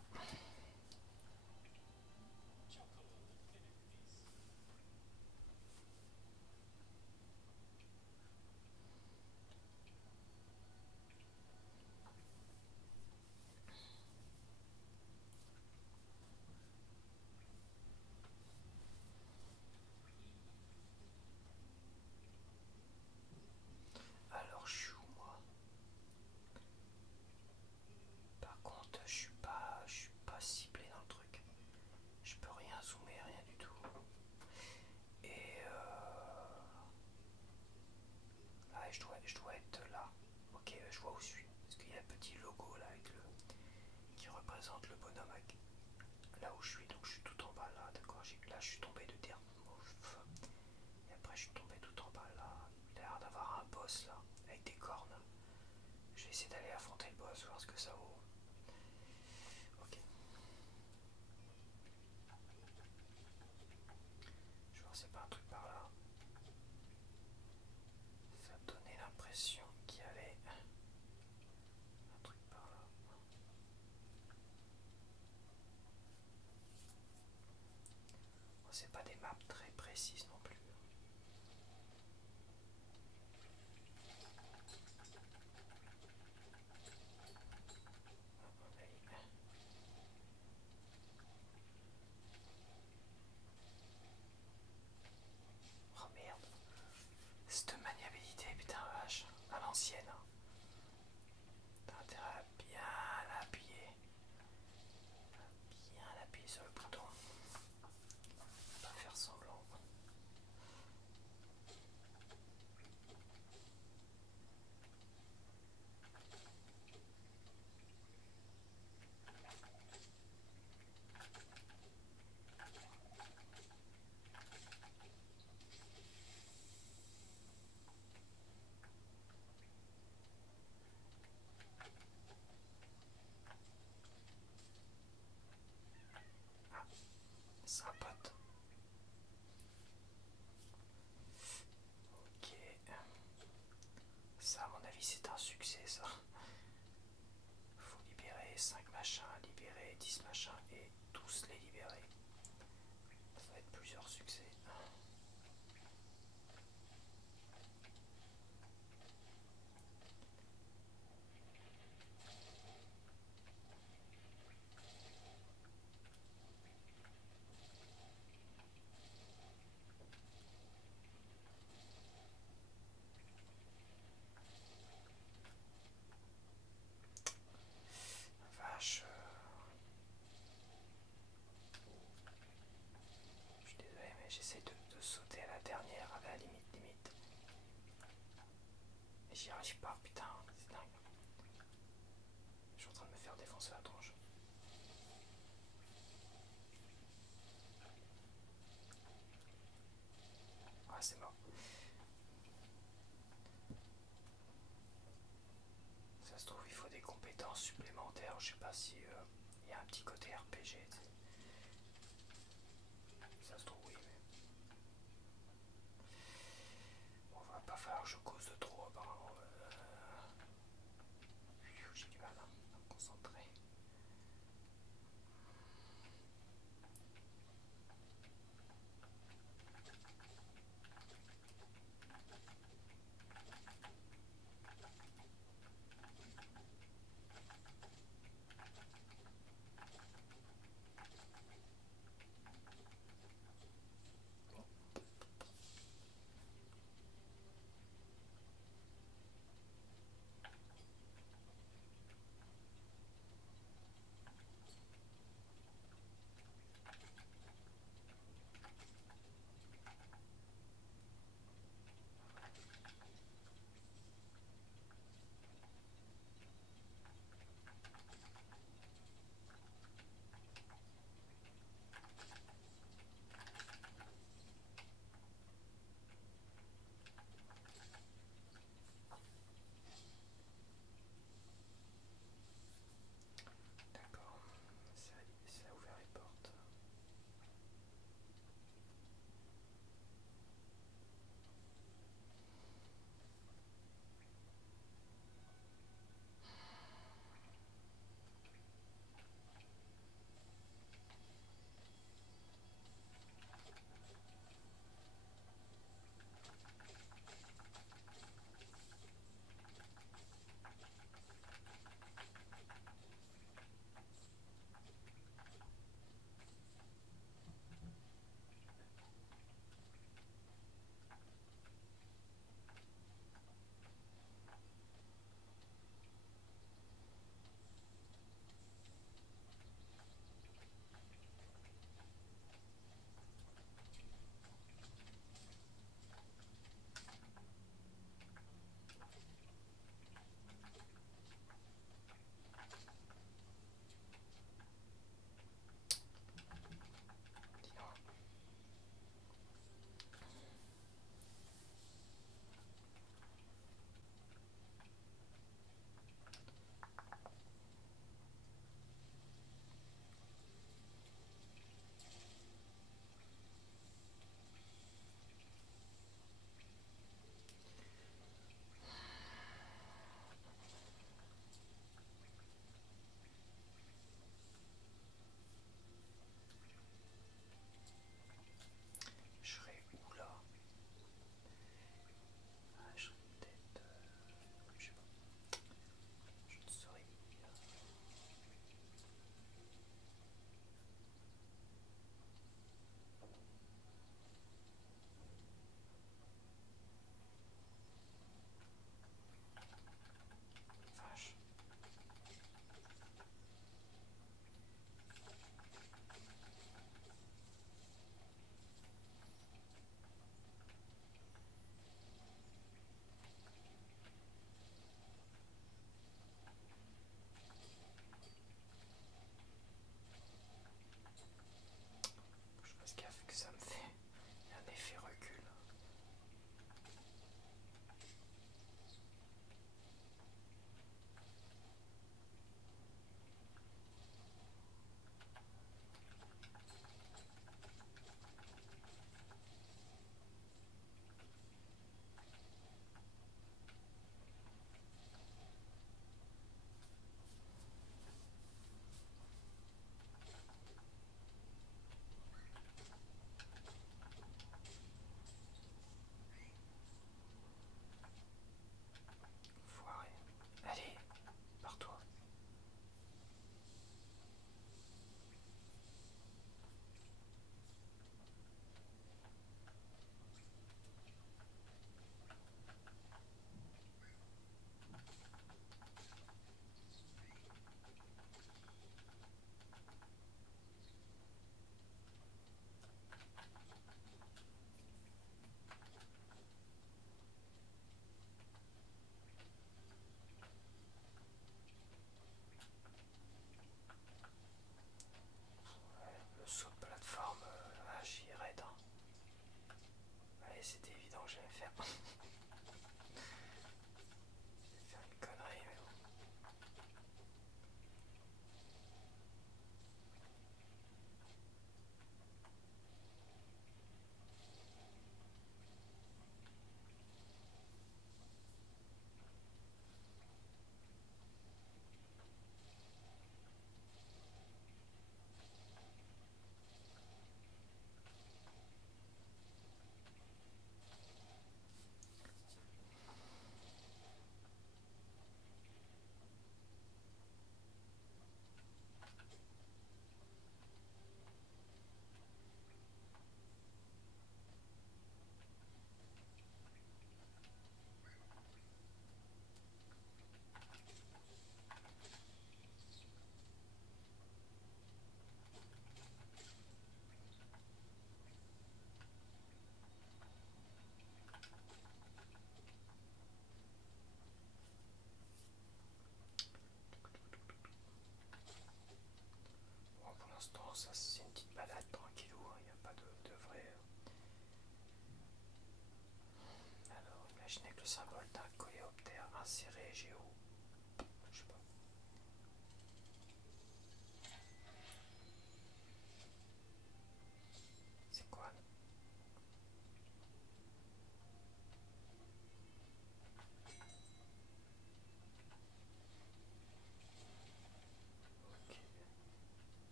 Alors je suis où moi? Par contre je suis pas ciblé dans le truc. Je peux rien zoomer, rien du tout. Et ah, je dois être là. Ok, je vois où je suis. Parce qu'il y a un petit logo là avec le qui représente le bonhomme avec là où je suis. Donc je suis tout en bas là, d'accord. Là je suis tombé de terre. Et après je suis tombé tout en bas là. Il a l'air d'avoir un boss là avec des cornes. Je vais essayer d'aller affronter le boss, voir ce que ça vaut. Ok. Je vois c'est pas un truc par là. Ça donnait l'impression qu'il y avait un truc par là. Bon, c'est pas des maps très précises non plus. Oh merde. Cette maniabilité, putain vache, à l'ancienne. T'as intérêt à bien appuyer. Bien appuyer sur le bouton. Pas faire semblant. Ah, c'est un pote. Ok. Ça, à mon avis, c'est un succès, ça. Faut libérer 5 machins, libérer 10 machins et tous les libérer. Ça va être plusieurs succès. Vache. Je suis désolé, mais j'essaie de sauter à la dernière, à la limite. Et j'y arrive pas, putain, c'est dingue. Je suis en train de me faire défoncer la tronche. Ah, c'est mort. Ça se trouve, il faut des compétences supplémentaires. Je sais pas si il y a un petit côté RPG. Ça se trouve, oui, mais bon, va pas falloir que je cause de trop, apparemment. J'ai du mal à me concentrer.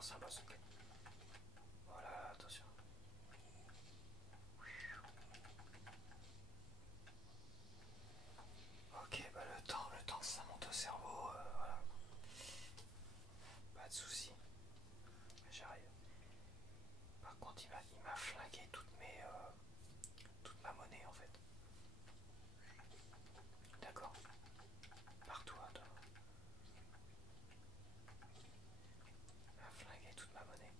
d'accord, c'est un boss, ok. Voilà, attention. Ok, bah le temps que ça monte au cerveau, voilà. Pas de soucis, j'arrive. Par contre, il m'a flingué toute ma monnaie en fait. D'accord. Partout, attends. Il m'a flingué toute ma monnaie.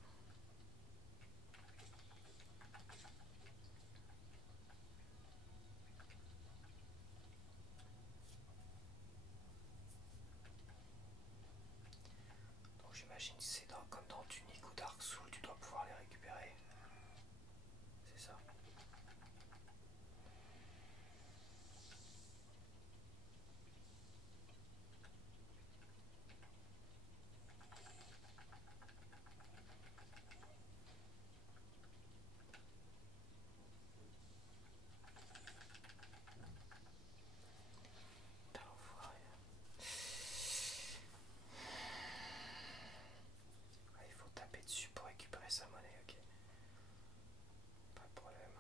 Donc j'imagine que c'est comme dans Tunic ou Dark Souls, tu dois pouvoir les récupérer. C'est ça. Putain, l'enfoiré. Ah, il faut taper dessus pour récupérer sa monnaie, ok. Pas de problème.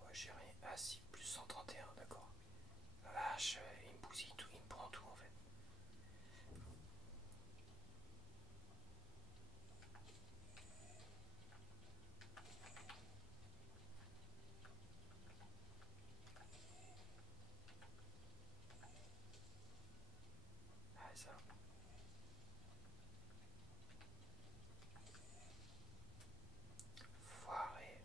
Ouais, j'ai rien. Ah si, plus 131, d'accord. La vache, il me bousille tout, il me prend tout en fait. Ah ça. Foiré.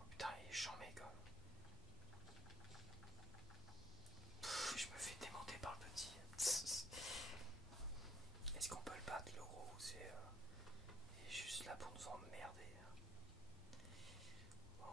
Oh putain, il est chambé quand même. Pff, je me fais démonter par le petit. Est-ce qu'on peut le battre le gros ou il est juste là pour nous emmerder. Bon.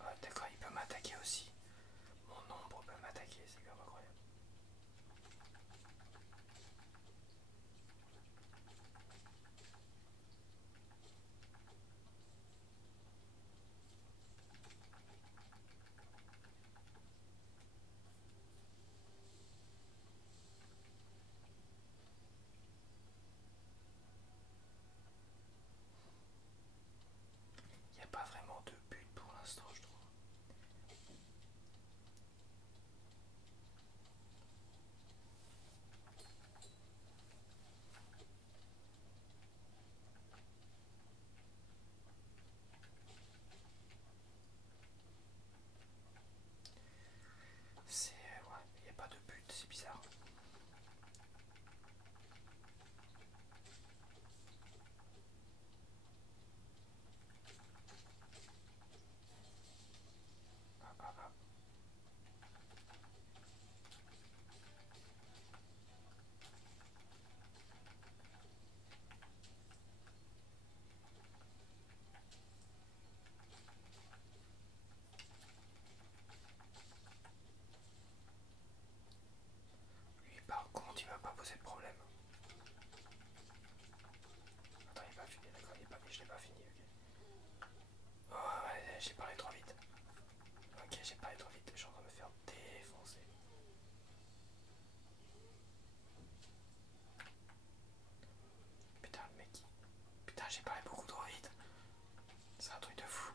Ah, d'accord, il peut m'attaquer aussi. Mon ombre peut m'attaquer, c'est quand même incroyable. Il n'y a pas vraiment de but pour l'instant, je trouve. C'est. Ouais, il n'y a pas de but, c'est bizarre. Ah, ah, ah. Lui, par contre, il va pas poser de problème. Attends, il est pas fini, d'accord, je l'ai pas fini, ok. Oh, ouais, j'ai parlé trop vite. Ok, j'ai parlé trop vite, je suis en train de me faire défoncer. Putain, le mec. Putain, j'ai parlé beaucoup trop vite. C'est un truc de fou.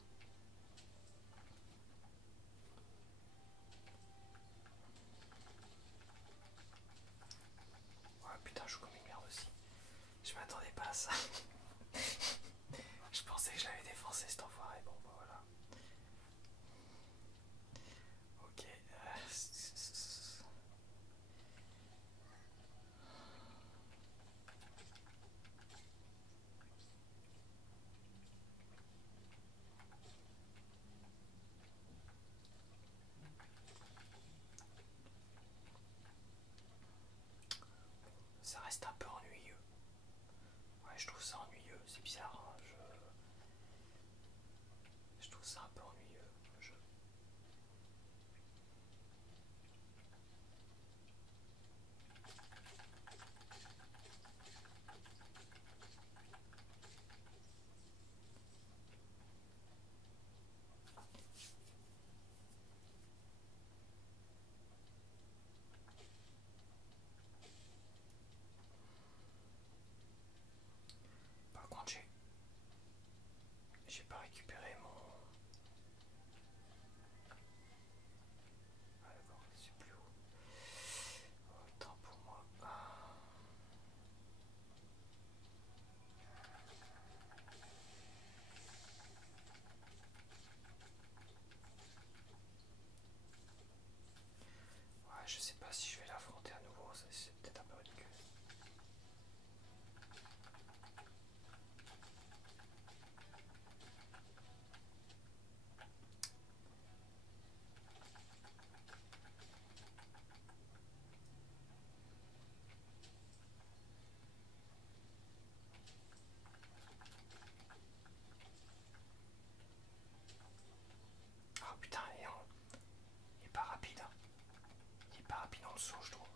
le saut, je trouve.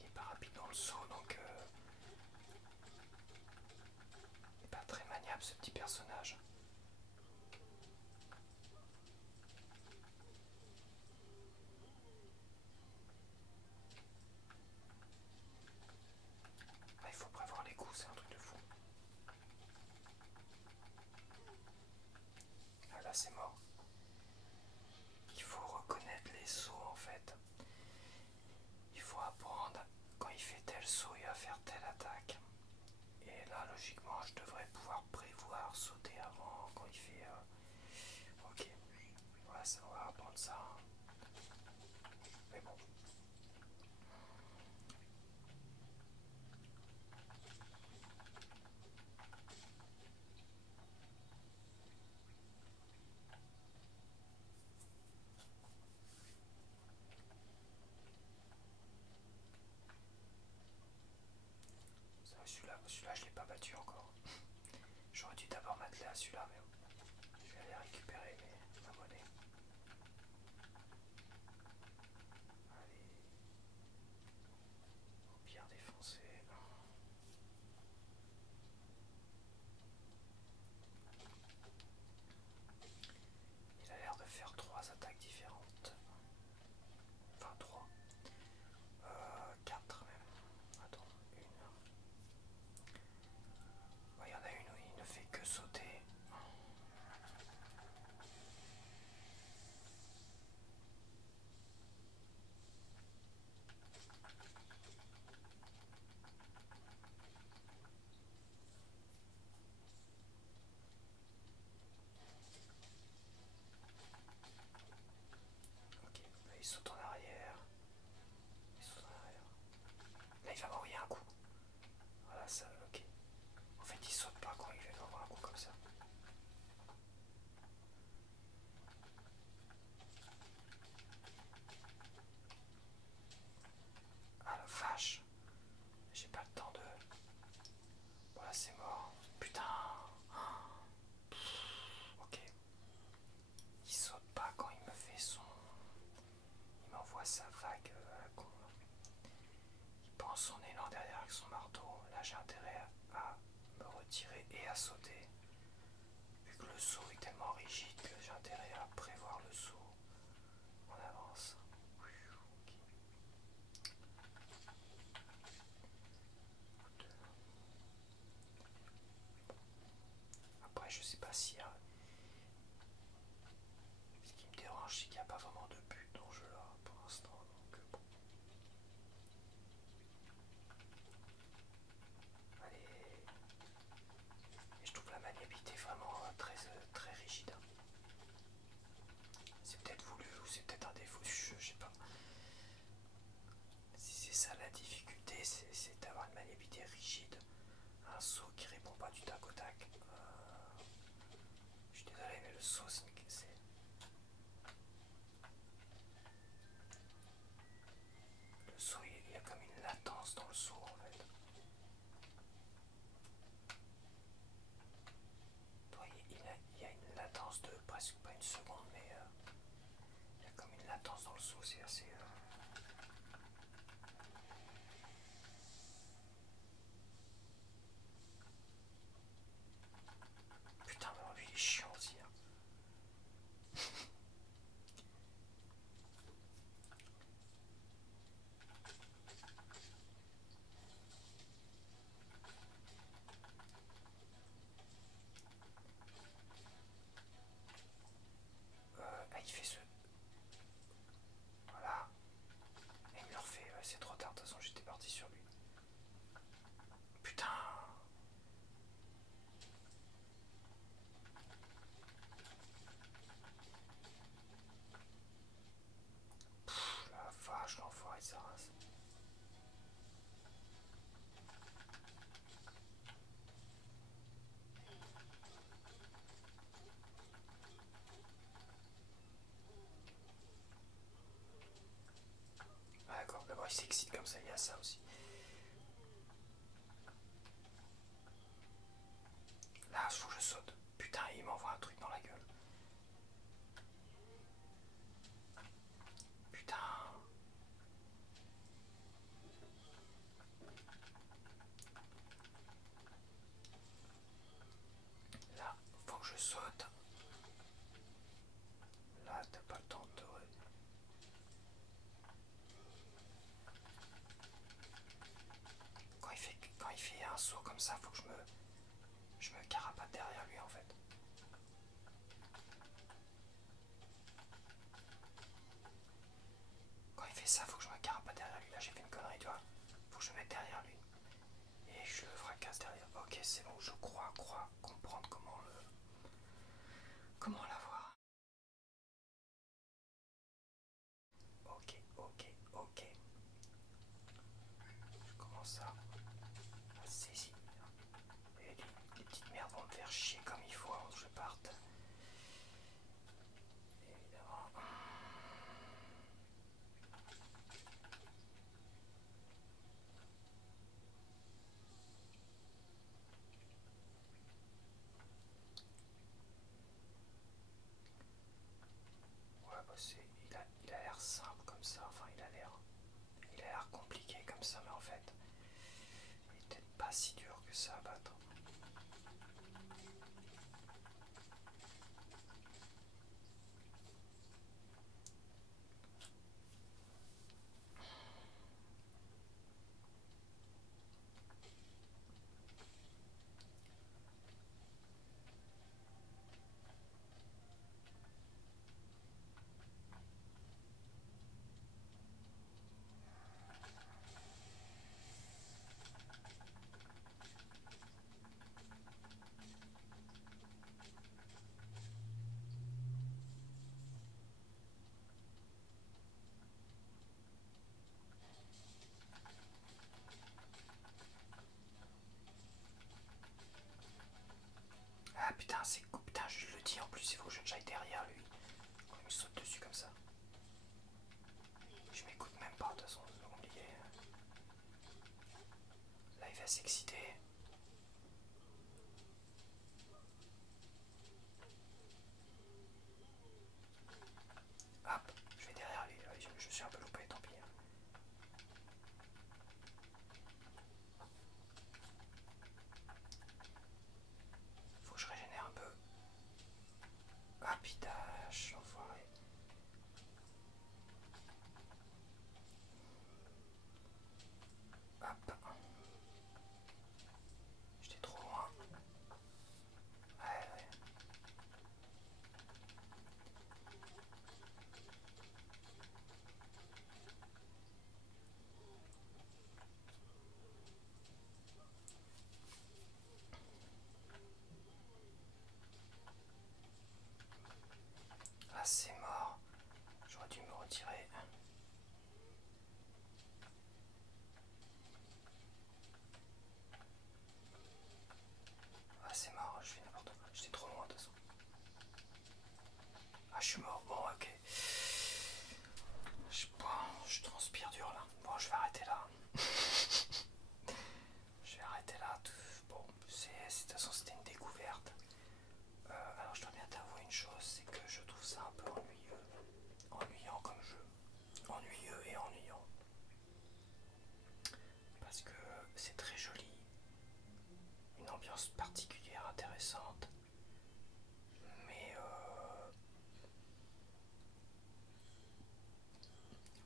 Il est pas rapide dans le saut, donc il n'est pas très maniable ce petit personnage. Ah, il faut prévoir les coups, c'est un truc de fou. Ah là c'est mort. Il faut reconnaître les sauts en fait. Il faut apprendre quand il fait tel saut, il va faire telle attaque. Et là logiquement je devrais pouvoir prévoir sauter avant quand il fait... Ok, voilà, ça, on va apprendre ça. Mais bon. Celui-là je l'ai pas battu encore. J'aurais dû d'abord m'atteler à celui-là, mais je vais aller récupérer ma monnaie. Allez. Au pire défoncer. Il a l'air de faire 3 attaques différentes. Enfin 3. 4 même. Attends, une. Il y en a une où il ne fait que sauter. Ok, là il saute en arrière. Il saute en arrière. Là il va m'envoyer un coup. Voilà ça, ok. En fait il saute pas quand il va m'envoyer un coup comme ça. Ah la vache. J'ai pas le temps de... Voilà c'est mort. Putain. Ok. Il saute pas quand il me fait son... Il m'envoie sa vague à la con. Il pense son élan derrière avec son marteau. Là j'ai intérêt à me retirer et à sauter. Vu que le saut est tellement rigide que j'ai intérêt à prévoir le saut. On avance. Okay. Après je sais pas s'il y a... Ce qui me dérange c'est qu'il n'y a pas vraiment de but dans le jeu là pour l'instant. Donc bon. Allez. Et je trouve la maniabilité vraiment très rigide. C'est peut-être voulu ou c'est peut-être un défaut du jeu, je sais pas. Si c'est ça la difficulté, c'est d'avoir une maniabilité rigide. Un saut qui répond pas du tac au tac. Je suis désolé mais le saut c'est... Le saut il y a comme une latence dans le saut en fait. Il y a une latence de presque pas une seconde mais il y a comme une latence dans le saut, c'est assez... Putain mais lui il est chiant aussi hein. Ah, il fait ce... Voilà. Et il me le refait, ouais, c'est trop tard, de toute façon j'étais parti sur lui. Putain. Pfff, la vache, l'enfoiré de sa race. Ah, d'accord, d'abord il s'excite comme ça, il y a ça aussi. je me mette derrière lui. Et je le fracasse derrière. Ok, c'est bon, je crois comprendre comment l'avoir. Ok. Je commence à saisir. Et les petites merdes vont me faire chier comme il faut avant que je parte. Évidemment. Ouais, bah il a l'air simple comme ça, enfin il a l'air compliqué comme ça, mais en fait, il est peut-être pas si dur que ça à battre. Ah putain, putain, je le dis en plus, il faut que j'aille derrière lui. Quand il me saute dessus comme ça. Je m'écoute même pas, de toute façon, c'est compliqué. Là, il va s'exciter. Hop, je vais derrière lui. Ouais, je suis un peu loupé, tant pis. Faut que je régénère un peu. Ah putain, enfoiré. Hop. J'étais trop loin. Ouais. Ah, c'est mort. J'aurais dû me retirer. Ah, c'est mort, je fais n'importe quoi. J'étais trop loin de toute façon. Ah, je suis mort. Bon, ok. Je transpire dur là. Bon, je vais arrêter là. Je vais arrêter là. Bon, de toute façon, c'était une découverte. Alors, je dois bien t'avouer une chose, c'est que je trouve ça un peu ennuyeux. Ennuyant comme jeu. Ennuyeux et ennuyant. Parce que c'est très joli. Une ambiance particulière, intéressante. Mais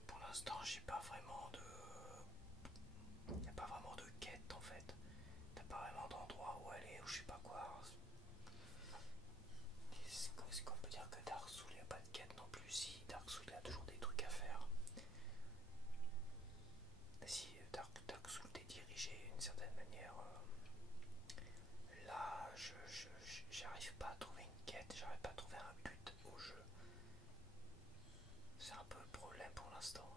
pour l'instant, j'ai pas vraiment de... Il n'y a pas vraiment de quête en fait. T'as pas vraiment d'endroit où aller ou je sais pas quoi. Est-ce qu'on peut dire que Dark Souls, il n'y a pas de quête non plus? Si, Dark Souls, il y a toujours des trucs à faire. Si, Dark Souls est dirigé d'une certaine manière. Là, j'arrive pas à trouver une quête, j'arrive pas à trouver un but au jeu. C'est un peu le problème pour l'instant.